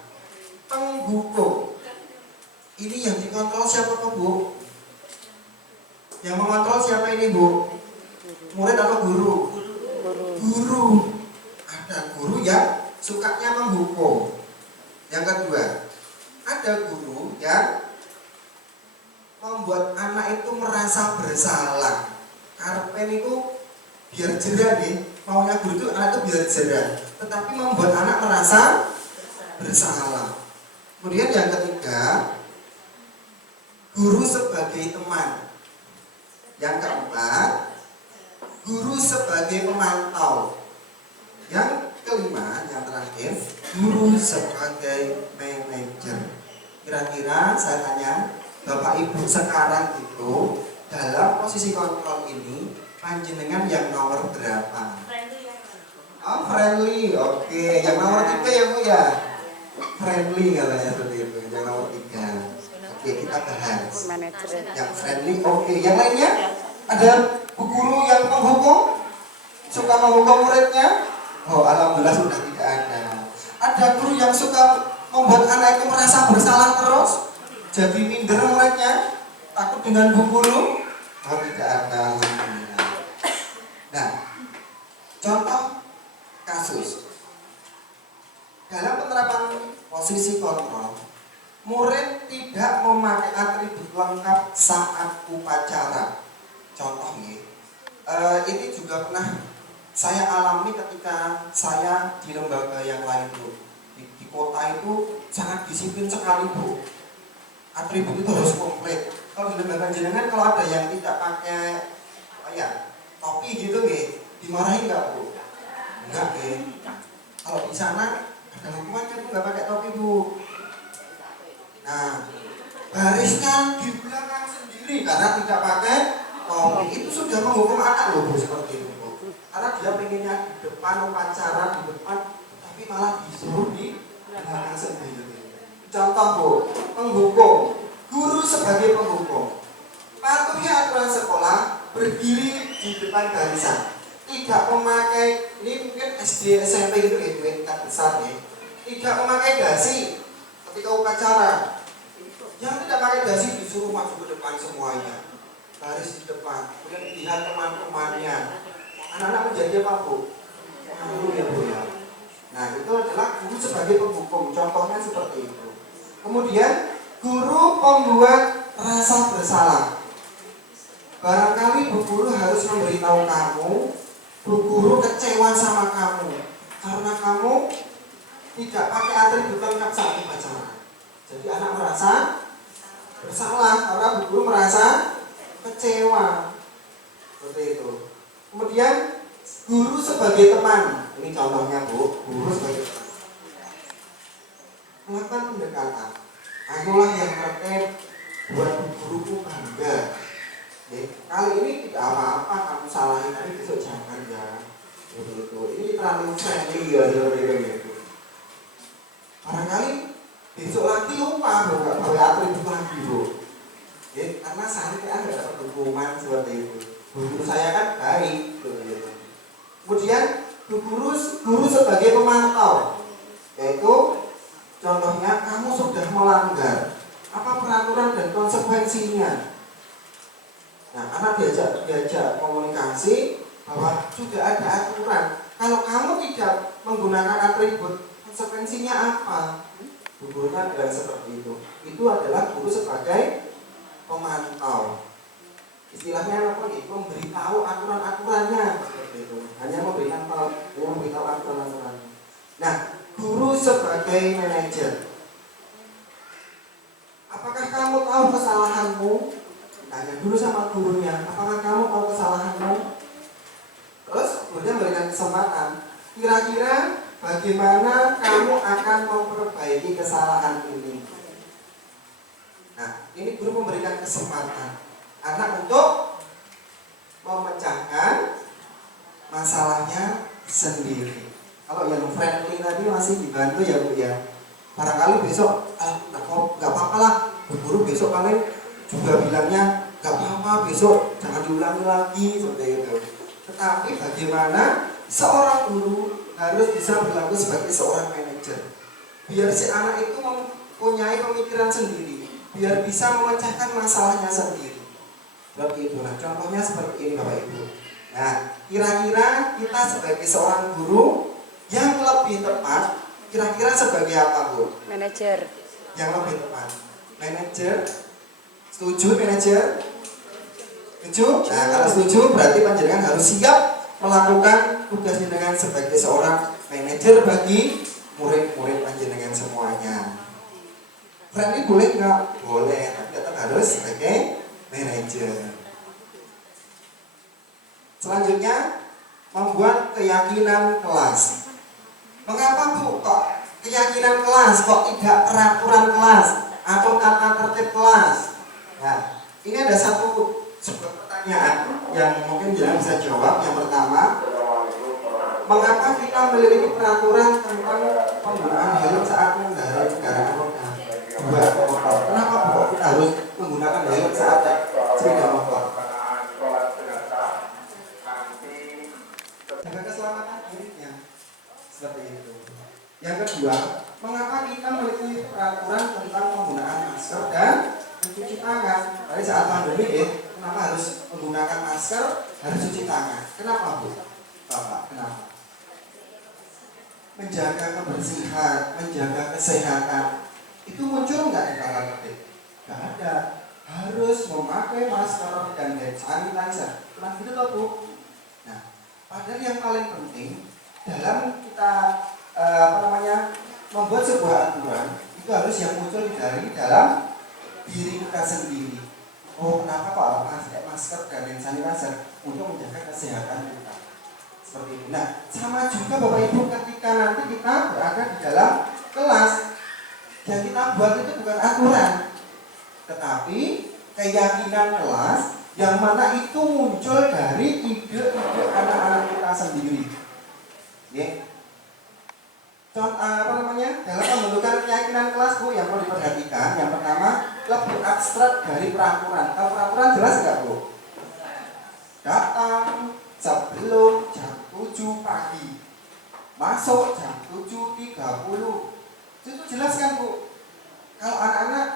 penghukum. Ini yang dikontrol siapa, Bu? Yang mengontrol siapa ini, Bu? Murid atau guru? Guru. Ada guru yang sukanya menghukum. Yang kedua, ada guru yang membuat anak itu merasa bersalah. Karpen itu biar jerah nih, maunya guru itu anak itu biar jerah, tetapi membuat anak merasa bersalah. Kemudian yang ketiga, guru sebagai teman. Yang keempat, guru sebagai pemantau. Yang kelima, yang terakhir, guru sebagai manajer. Kira-kira saya tanya, Bapak Ibu sekarang itu dalam posisi kontrol ini panjenengan yang nomor berapa? Oh, friendly, oke. Yang nomor 3 ya, Bu ya? Friendly katanya seperti itu, yang nomor 3. Oke, kita bahas. Yang friendly, oke. Yang lainnya? Ada bu guru yang menghukum? Suka menghukum muridnya? Oh, alhamdulillah sudah tidak ada. Ada guru yang suka membuat anak itu merasa bersalah terus? Jadi minder muridnya, takut dengan bu guru? Oh, tidak ada. Nah, contoh kasus dalam penerapan posisi kontrol, murid tidak memakai atribut lengkap saat upacara. Contoh ini juga pernah saya alami ketika saya di lembaga yang lain, Bu. Di kota itu sangat disiplin sekali Bu. Atribut itu harus komplit. Kalau di lembaga jenengan kalau ada yang tidak pakai apa ya topi gitu nggih, dimarahin nggak Bu? Enggak nggih. Kalau di sana ada hukuman kan nggak pakai topi Bu. Nah, barisnya di belakang sendiri karena tidak pakai topi itu sudah menghukum anak loh Bu seperti itu Bu. Karena dia pengennya di depan upacara di depan, tapi malah disuruh di belakang sendiri. Contoh Bu, penghukum, guru sebagai penghukum. Patuhi aturan sekolah, berdiri di depan barisan. Tidak memakai, ini mungkin SD, SMP gitu ya, tingkat besar ya. Tidak memakai dasi ketika upacara. Yang tidak pakai dasi disuruh maju ke depan semuanya. Baris di depan, kemudian lihat teman-temannya. Anak-anak menjadi apa Bu? Malu ya Bu ya. Nah itu adalah guru sebagai penghukum, contohnya seperti itu. Kemudian guru pembuat rasa bersalah. Barangkali bu guru harus memberitahu kamu, bu guru kecewa sama kamu karena kamu tidak pakai atribut lengkap saat upacara. Jadi anak merasa bersalah karena bu guru merasa kecewa. Seperti itu. Kemudian guru sebagai teman. Ini contohnya Bu, guru sebagai teman. Melakukan pendekatan. Ayolah yang tertib buat bu guruku bangga. Kali ini tidak apa-apa kamu salahin, tapi besok jangan ya. Betul. Ini terlalu friendly ya, gitu. Barangkali besok lagi lupa bawa atribut lagi Bu. Karena santai ada dapat hukuman seperti itu. Guru saya kan baik. Kemudian guru sebagai pemantau, yaitu contohnya kamu sudah melanggar apa peraturan dan konsekuensinya. Nah, anak diajak komunikasi bahwa sudah ada aturan. Kalau kamu tidak menggunakan atribut, konsekuensinya apa? Gurunya bilang seperti itu. Itu adalah guru sebagai pemantau. Istilahnya apa nih? Memberitahu aturan-aturannya seperti itu. Hanya memberitahu aturan-aturannya. Nah, guru sebagai manajer. Apakah kamu tahu kesalahanmu? Tanya dulu sama gurunya. Apakah kamu tahu kesalahanmu? Terus gurunya memberikan kesempatan. Kira-kira bagaimana kamu akan memperbaiki kesalahan ini? Nah, ini guru memberikan kesempatan anak untuk memecahkan masalahnya sendiri. Kalau yang friendly tadi masih dibantu ya Bu ya. Barangkali besok nggak apa-apa lah, Bu guru besok paling juga bilangnya nggak apa-apa, besok jangan diulangi lagi seperti itu. Tetapi bagaimana seorang guru harus bisa berlaku sebagai seorang manajer, biar si anak itu mempunyai pemikiran sendiri, biar bisa memecahkan masalahnya sendiri. Seperti itu. Nah, contohnya seperti ini Bapak Ibu. Nah, kira-kira kita sebagai seorang guru yang lebih tepat, kira-kira sebagai apa Bu? Manajer. Yang lebih tepat. Manajer. Setuju manajer? Setuju? Nah, kalau setuju berarti panjenengan harus siap melakukan tugas panjenengan sebagai seorang manajer bagi murid-murid panjenengan semuanya. Friendly boleh nggak? Boleh, tapi tetap harus sebagai manajer. Selanjutnya, membuat keyakinan kelas. Mengapa Bu kok keyakinan kelas, kok tidak peraturan kelas atau tata tertib kelas? Nah, ini ada sebuah pertanyaan yang mungkin jangan bisa jawab. Yang pertama, mengapa kita memiliki peraturan tentang penggunaan helm saat mengendarai kendaraan roda dua motor? Kenapa Bu kita harus menggunakan helm saat sepeda motor? Jaga keselamatan dirinya. Seperti itu. Yang kedua, mengapa kita memiliki peraturan tentang penggunaan masker dan mencuci tangan? Pada saat pandemi kenapa harus menggunakan masker, harus cuci tangan? Kenapa Bu? Bapak, kenapa? Menjaga kebersihan, menjaga kesehatan. Itu muncul nggak di tata tertib? Nggak ada. Harus memakai masker dan hand sanitizer. Kenapa gitu toh Bu? Nah, padahal yang paling penting dalam kita membuat sebuah aturan itu harus yang muncul dari dalam diri kita sendiri. Oh, kenapa kok harus pakai masker dan hand sanitizer untuk menjaga kesehatan kita? Seperti itu. Nah, sama juga Bapak Ibu ketika nanti kita berada di dalam kelas, yang kita buat itu bukan aturan, tetapi keyakinan kelas yang mana itu muncul dari ide-ide anak-anak kita sendiri. Ya. Contoh dalam pembentukan keyakinan kelas Bu yang perlu diperhatikan, yang pertama lebih abstrak dari peraturan. Kalau peraturan jelas nggak Bu? Datang sebelum jam 7 pagi, masuk jam 7.30, itu jelas kan Bu? Kalau anak-anak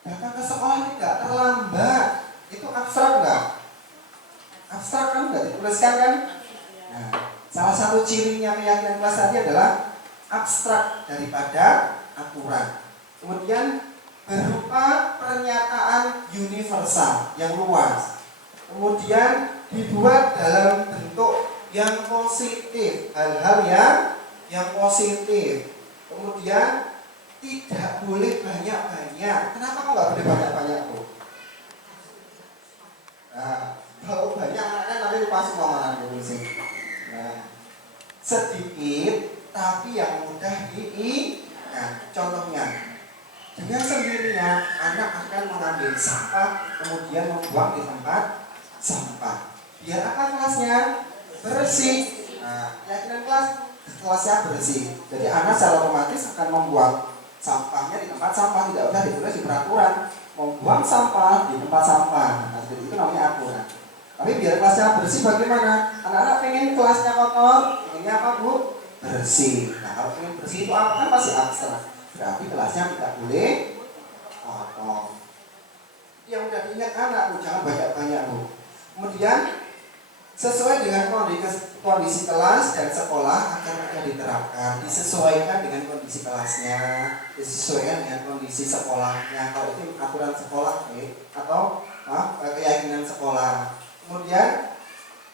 datang ke sekolah tidak terlambat, itu abstrak nggak? Abstrak kan nggak dituliskan kan? Nah, salah satu cirinya keyakinan kelas tadi adalah abstrak daripada aturan. Kemudian berupa pernyataan universal yang luas. Kemudian dibuat dalam bentuk yang positif, hal-hal yang positif. Kemudian tidak boleh banyak-banyak. Kenapa kok nggak boleh banyak-banyak Bu? Nah, kalau banyak anaknya nanti lupa semua malah sih. Nah, sedikit tapi yang mudah diingat. Contohnya, dengan sendirinya anak akan mengambil sampah kemudian membuang di tempat sampah. Biar apa kelasnya? Bersih. Nah, keyakinan kelasnya bersih. Jadi anak secara otomatis akan membuang sampahnya di tempat sampah, tidak usah ditulis di peraturan. Membuang sampah di tempat sampah. Nah, seperti itu namanya aturan. Tapi biar kelasnya bersih bagaimana? Anak-anak pengen kelasnya kotor, pengennya apa Bu? Bersih. Nah, kalau pengen bersih itu apa? Kan pasti abstrak. Berarti kelasnya tidak boleh kotor. Yang udah diingat anak Bu, jangan banyak-banyak Bu. Kemudian sesuai dengan kondisi kelas dan sekolah akan mudah diterapkan, disesuaikan dengan kondisi kelasnya, disesuaikan dengan kondisi sekolahnya. Kalau itu aturan sekolah atau keyakinan sekolah. Kemudian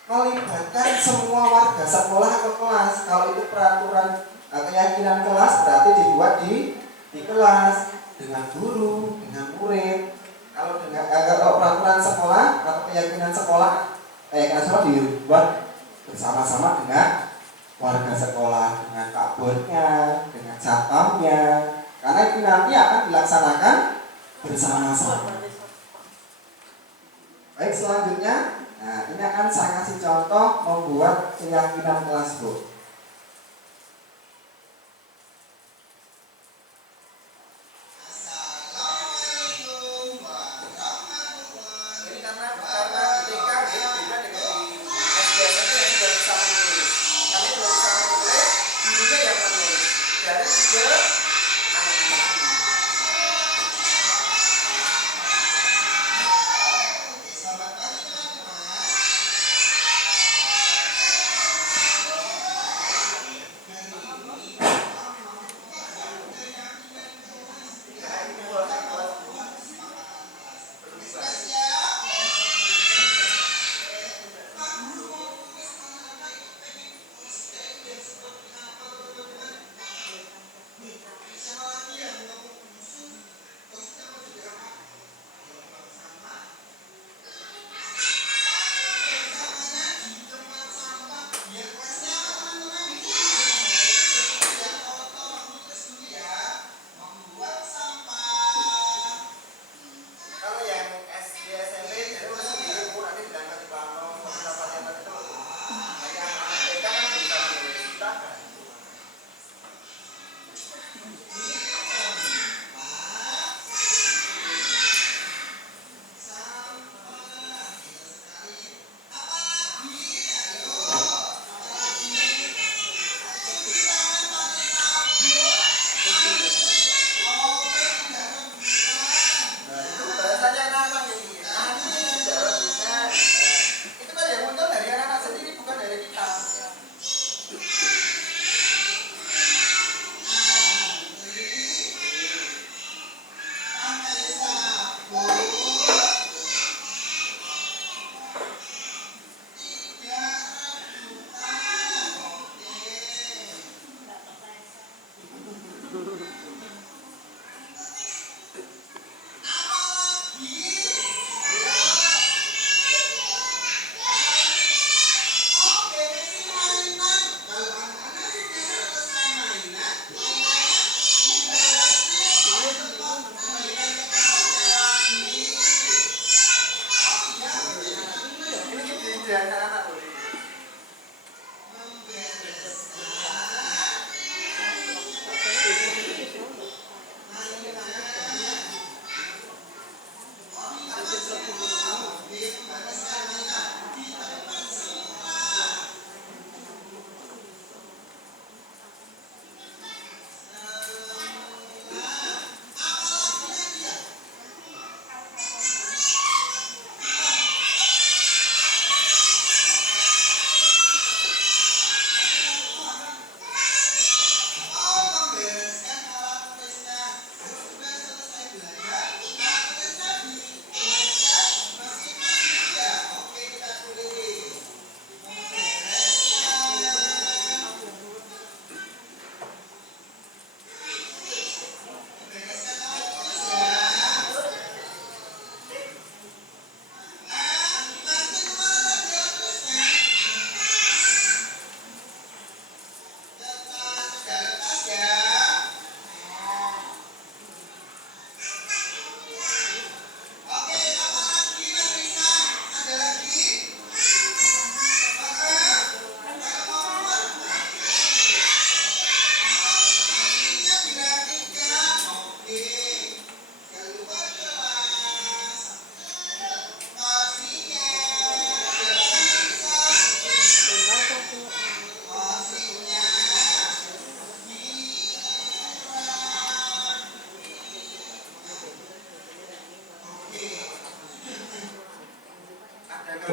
melibatkan semua warga sekolah atau kelas. Kalau itu peraturan keyakinan kelas berarti dibuat di kelas dengan guru, dengan murid. Kalau peraturan sekolah atau keyakinan sekolah dibuat bersama-sama dengan warga sekolah, dengan kaburnya, dengan satpamnya. Karena itu nanti akan dilaksanakan bersama-sama. Baik, selanjutnya, nah ini akan saya kasih contoh membuat keyakinan kelas Bu. Ini karena ketika beda dengan di biasanya yang sudah bisa menulis. Kami belum bisa menulis, gurunya yang menulis. Dari tiga anak-anak ini.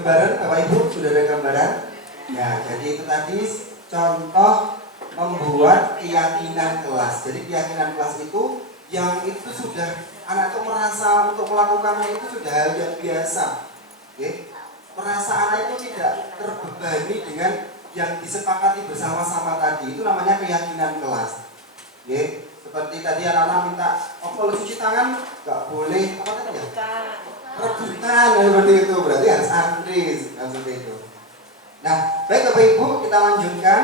gambaran Bapak Ibu? Sudah ada gambaran? Ya, jadi itu tadi contoh membuat keyakinan kelas. Jadi keyakinan kelas itu yang itu sudah anak itu merasa untuk melakukannya itu sudah hal yang biasa. Oke? Merasa anak itu tidak terbebani dengan yang disepakati bersama-sama tadi. Itu namanya keyakinan kelas. Oke? Seperti tadi anak-anak minta, oh kalau cuci tangan nggak boleh apa tadi ya? Rebutan, seperti itu. Berarti harus antri, seperti itu. Nah, baik Bapak Ibu, kita lanjutkan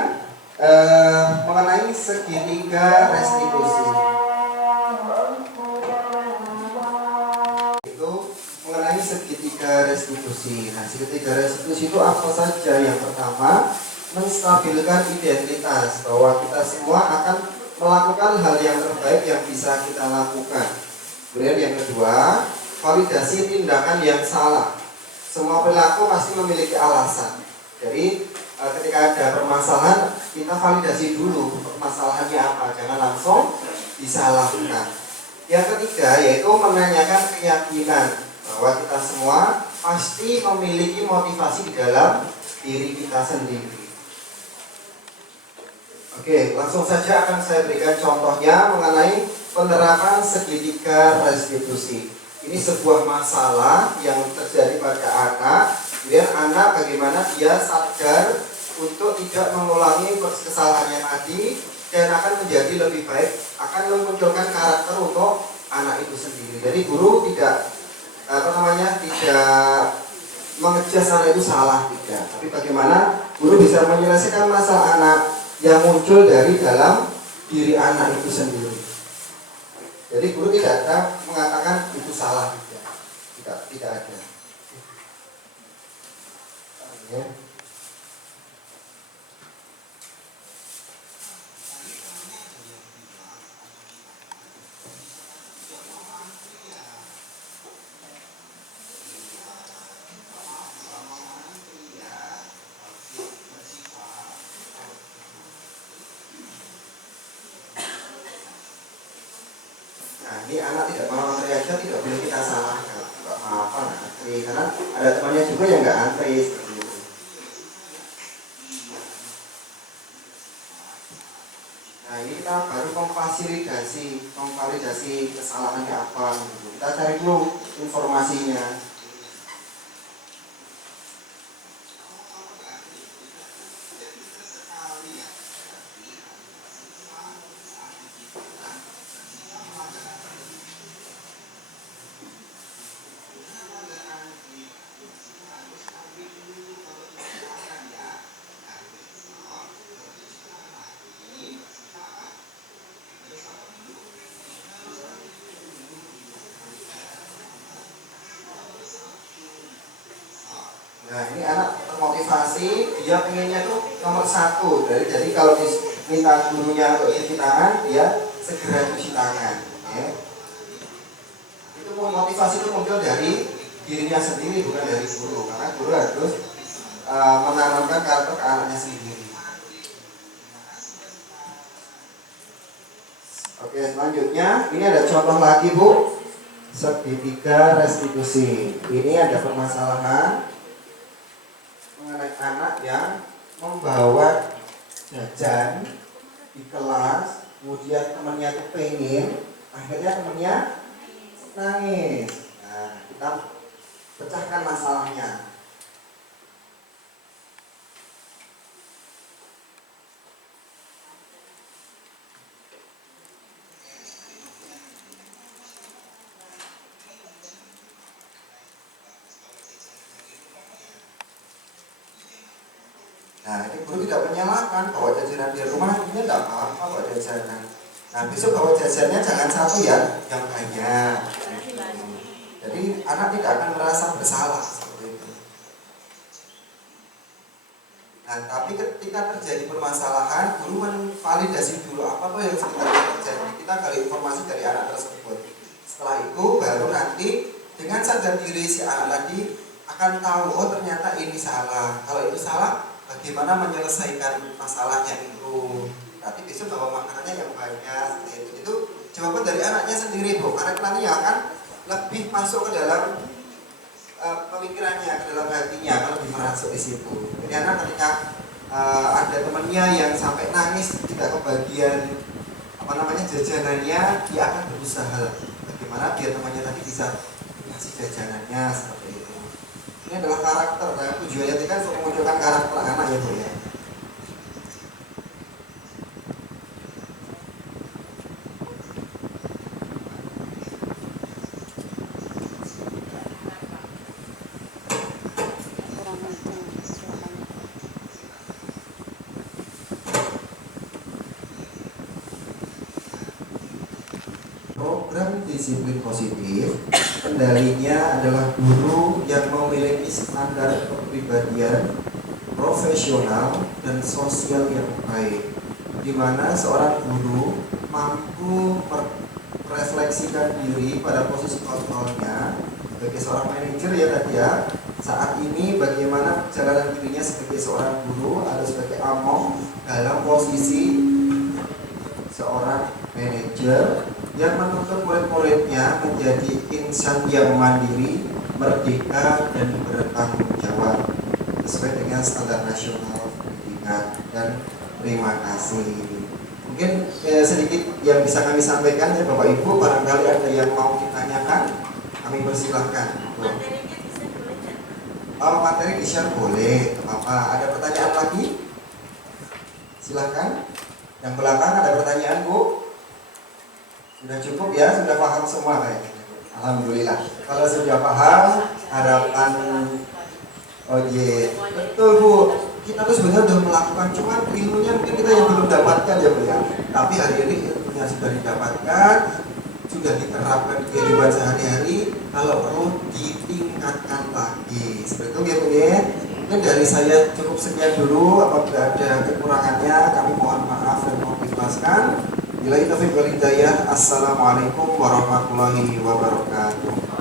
mengenai segitiga restitusi. Itu mengenai segitiga restitusi. Nah, segitiga restitusi itu apa saja? Yang pertama, menstabilkan identitas bahwa kita semua akan melakukan hal yang terbaik yang bisa kita lakukan. Kemudian yang kedua, validasi tindakan yang salah. Semua perilaku pasti memiliki alasan. Jadi ketika ada permasalahan, kita validasi dulu permasalahannya apa, jangan langsung disalahkan. Yang ketiga yaitu menanyakan keyakinan bahwa kita semua pasti memiliki motivasi di dalam diri kita sendiri. Oke, langsung saja akan saya berikan contohnya mengenai penerapan segitiga restitusi. Ini sebuah masalah yang terjadi pada anak. Kemudian anak bagaimana dia sadar untuk tidak mengulangi kesalahannya tadi dan akan menjadi lebih baik, akan memunculkan karakter untuk anak itu sendiri. Jadi guru tidak tidak mengejas anak itu salah, tidak. Tapi bagaimana guru bisa menyelesaikan masalah anak yang muncul dari dalam diri anak itu sendiri. Jadi guru tidak ada mengatakan itu salah, tidak ada. Ya. Nah, ini anak tidak mau antri aja, tidak boleh kita salahkan. Enggak apa-apa, antri, karena ada temannya juga yang nggak antri seperti itu. Nah, ini kita baru memvalidasi kesalahannya apa gitu. Kita cari dulu informasinya. Nah, ini anak termotivasi, dia pengennya tuh nomor 1. Jadi kalau diminta gurunya untuk cuci tangan, dia segera cuci tangan. Ya. Itu motivasi itu muncul dari dirinya sendiri, bukan dari guru. Karena guru harus menanamkan karakter ke anaknya sendiri. Oke, selanjutnya ini ada contoh lagi Bu, segitiga restitusi. Ini ada permasalahan mengenai anak yang membawa jajan di kelas, kemudian temannya tuh pengen, akhirnya temannya nangis. Nah, kita pecahkan masalahnya. Nah, ini guru tidak menyalahkan bawa jajanan di rumah, ini tidak apa-apa bawa jajanan. Nah, besok bawa jajannya jangan satu ya, yang banyak. Jadi anak tidak akan merasa bersalah seperti itu. Nah, tapi ketika terjadi permasalahan, guru memvalidasi dulu apa yang sebenarnya terjadi. Kita gali informasi dari anak tersebut. Setelah itu baru nanti dengan sadar diri si anak tadi akan tahu, oh ternyata ini salah. Kalau itu salah, bagaimana menyelesaikan masalahnya itu. Nanti besok bawa makanannya yang banyak. Itu jawaban dari anaknya sendiri Bu. Anak nanti akan lebih masuk ke dalam pemikirannya, ke dalam hatinya, kalau lebih merasuk di situ. Jadi anak ketika ada temannya yang sampai nangis tidak kebagian jajanannya, dia akan berusaha bagaimana biar temannya tadi bisa kasih jajanannya seperti itu. Ini adalah karakter. Nah, tujuannya itu kan untuk memunculkan karakter anak ya Bu ya. Kurang kenceng suaranya. Program disiplin positif, kendalinya adalah guru yang memiliki standar kepribadian, profesional, dan sosial yang baik, di mana seorang guru mampu merefleksikan diri pada posisi kontrolnya sebagai seorang manajer ya tadi ya. Saat ini bagaimana perjalanan dirinya sebagai seorang guru atau sebagai among dalam posisi seorang manajer yang menuntut murid-muridnya menjadi insan yang mandiri, merdeka, dan bertanggung jawab sesuai dengan standar nasional pendidikan. Dan terima kasih. Mungkin sedikit yang bisa kami sampaikan ya Bapak Ibu, barangkali ada yang mau ditanyakan, kami persilahkan. Materinya bisa boleh kan? Oh, materi di-share boleh, apa? Ada pertanyaan lagi? Silahkan. Yang belakang ada pertanyaan Bu? Sudah cukup ya? Sudah paham semua kayaknya? Alhamdulillah. Kalau sudah paham, harapan betul Bu. Kita tuh sebenarnya sudah melakukan, cuman ilmunya mungkin kita yang belum dapatkan ya Bu ya. Tapi hari ini ilmunya sudah didapatkan, sudah diterapkan di kehidupan sehari-hari. Kalau perlu ditingkatkan lagi. Seperti itu ya Bu ya. Mungkin dari saya cukup sekian dulu. Apabila ada kekurangannya, kami mohon maaf dan mohon diikhlaskan. Bila itu Assalamualaikum warahmatullahi wabarakatuh.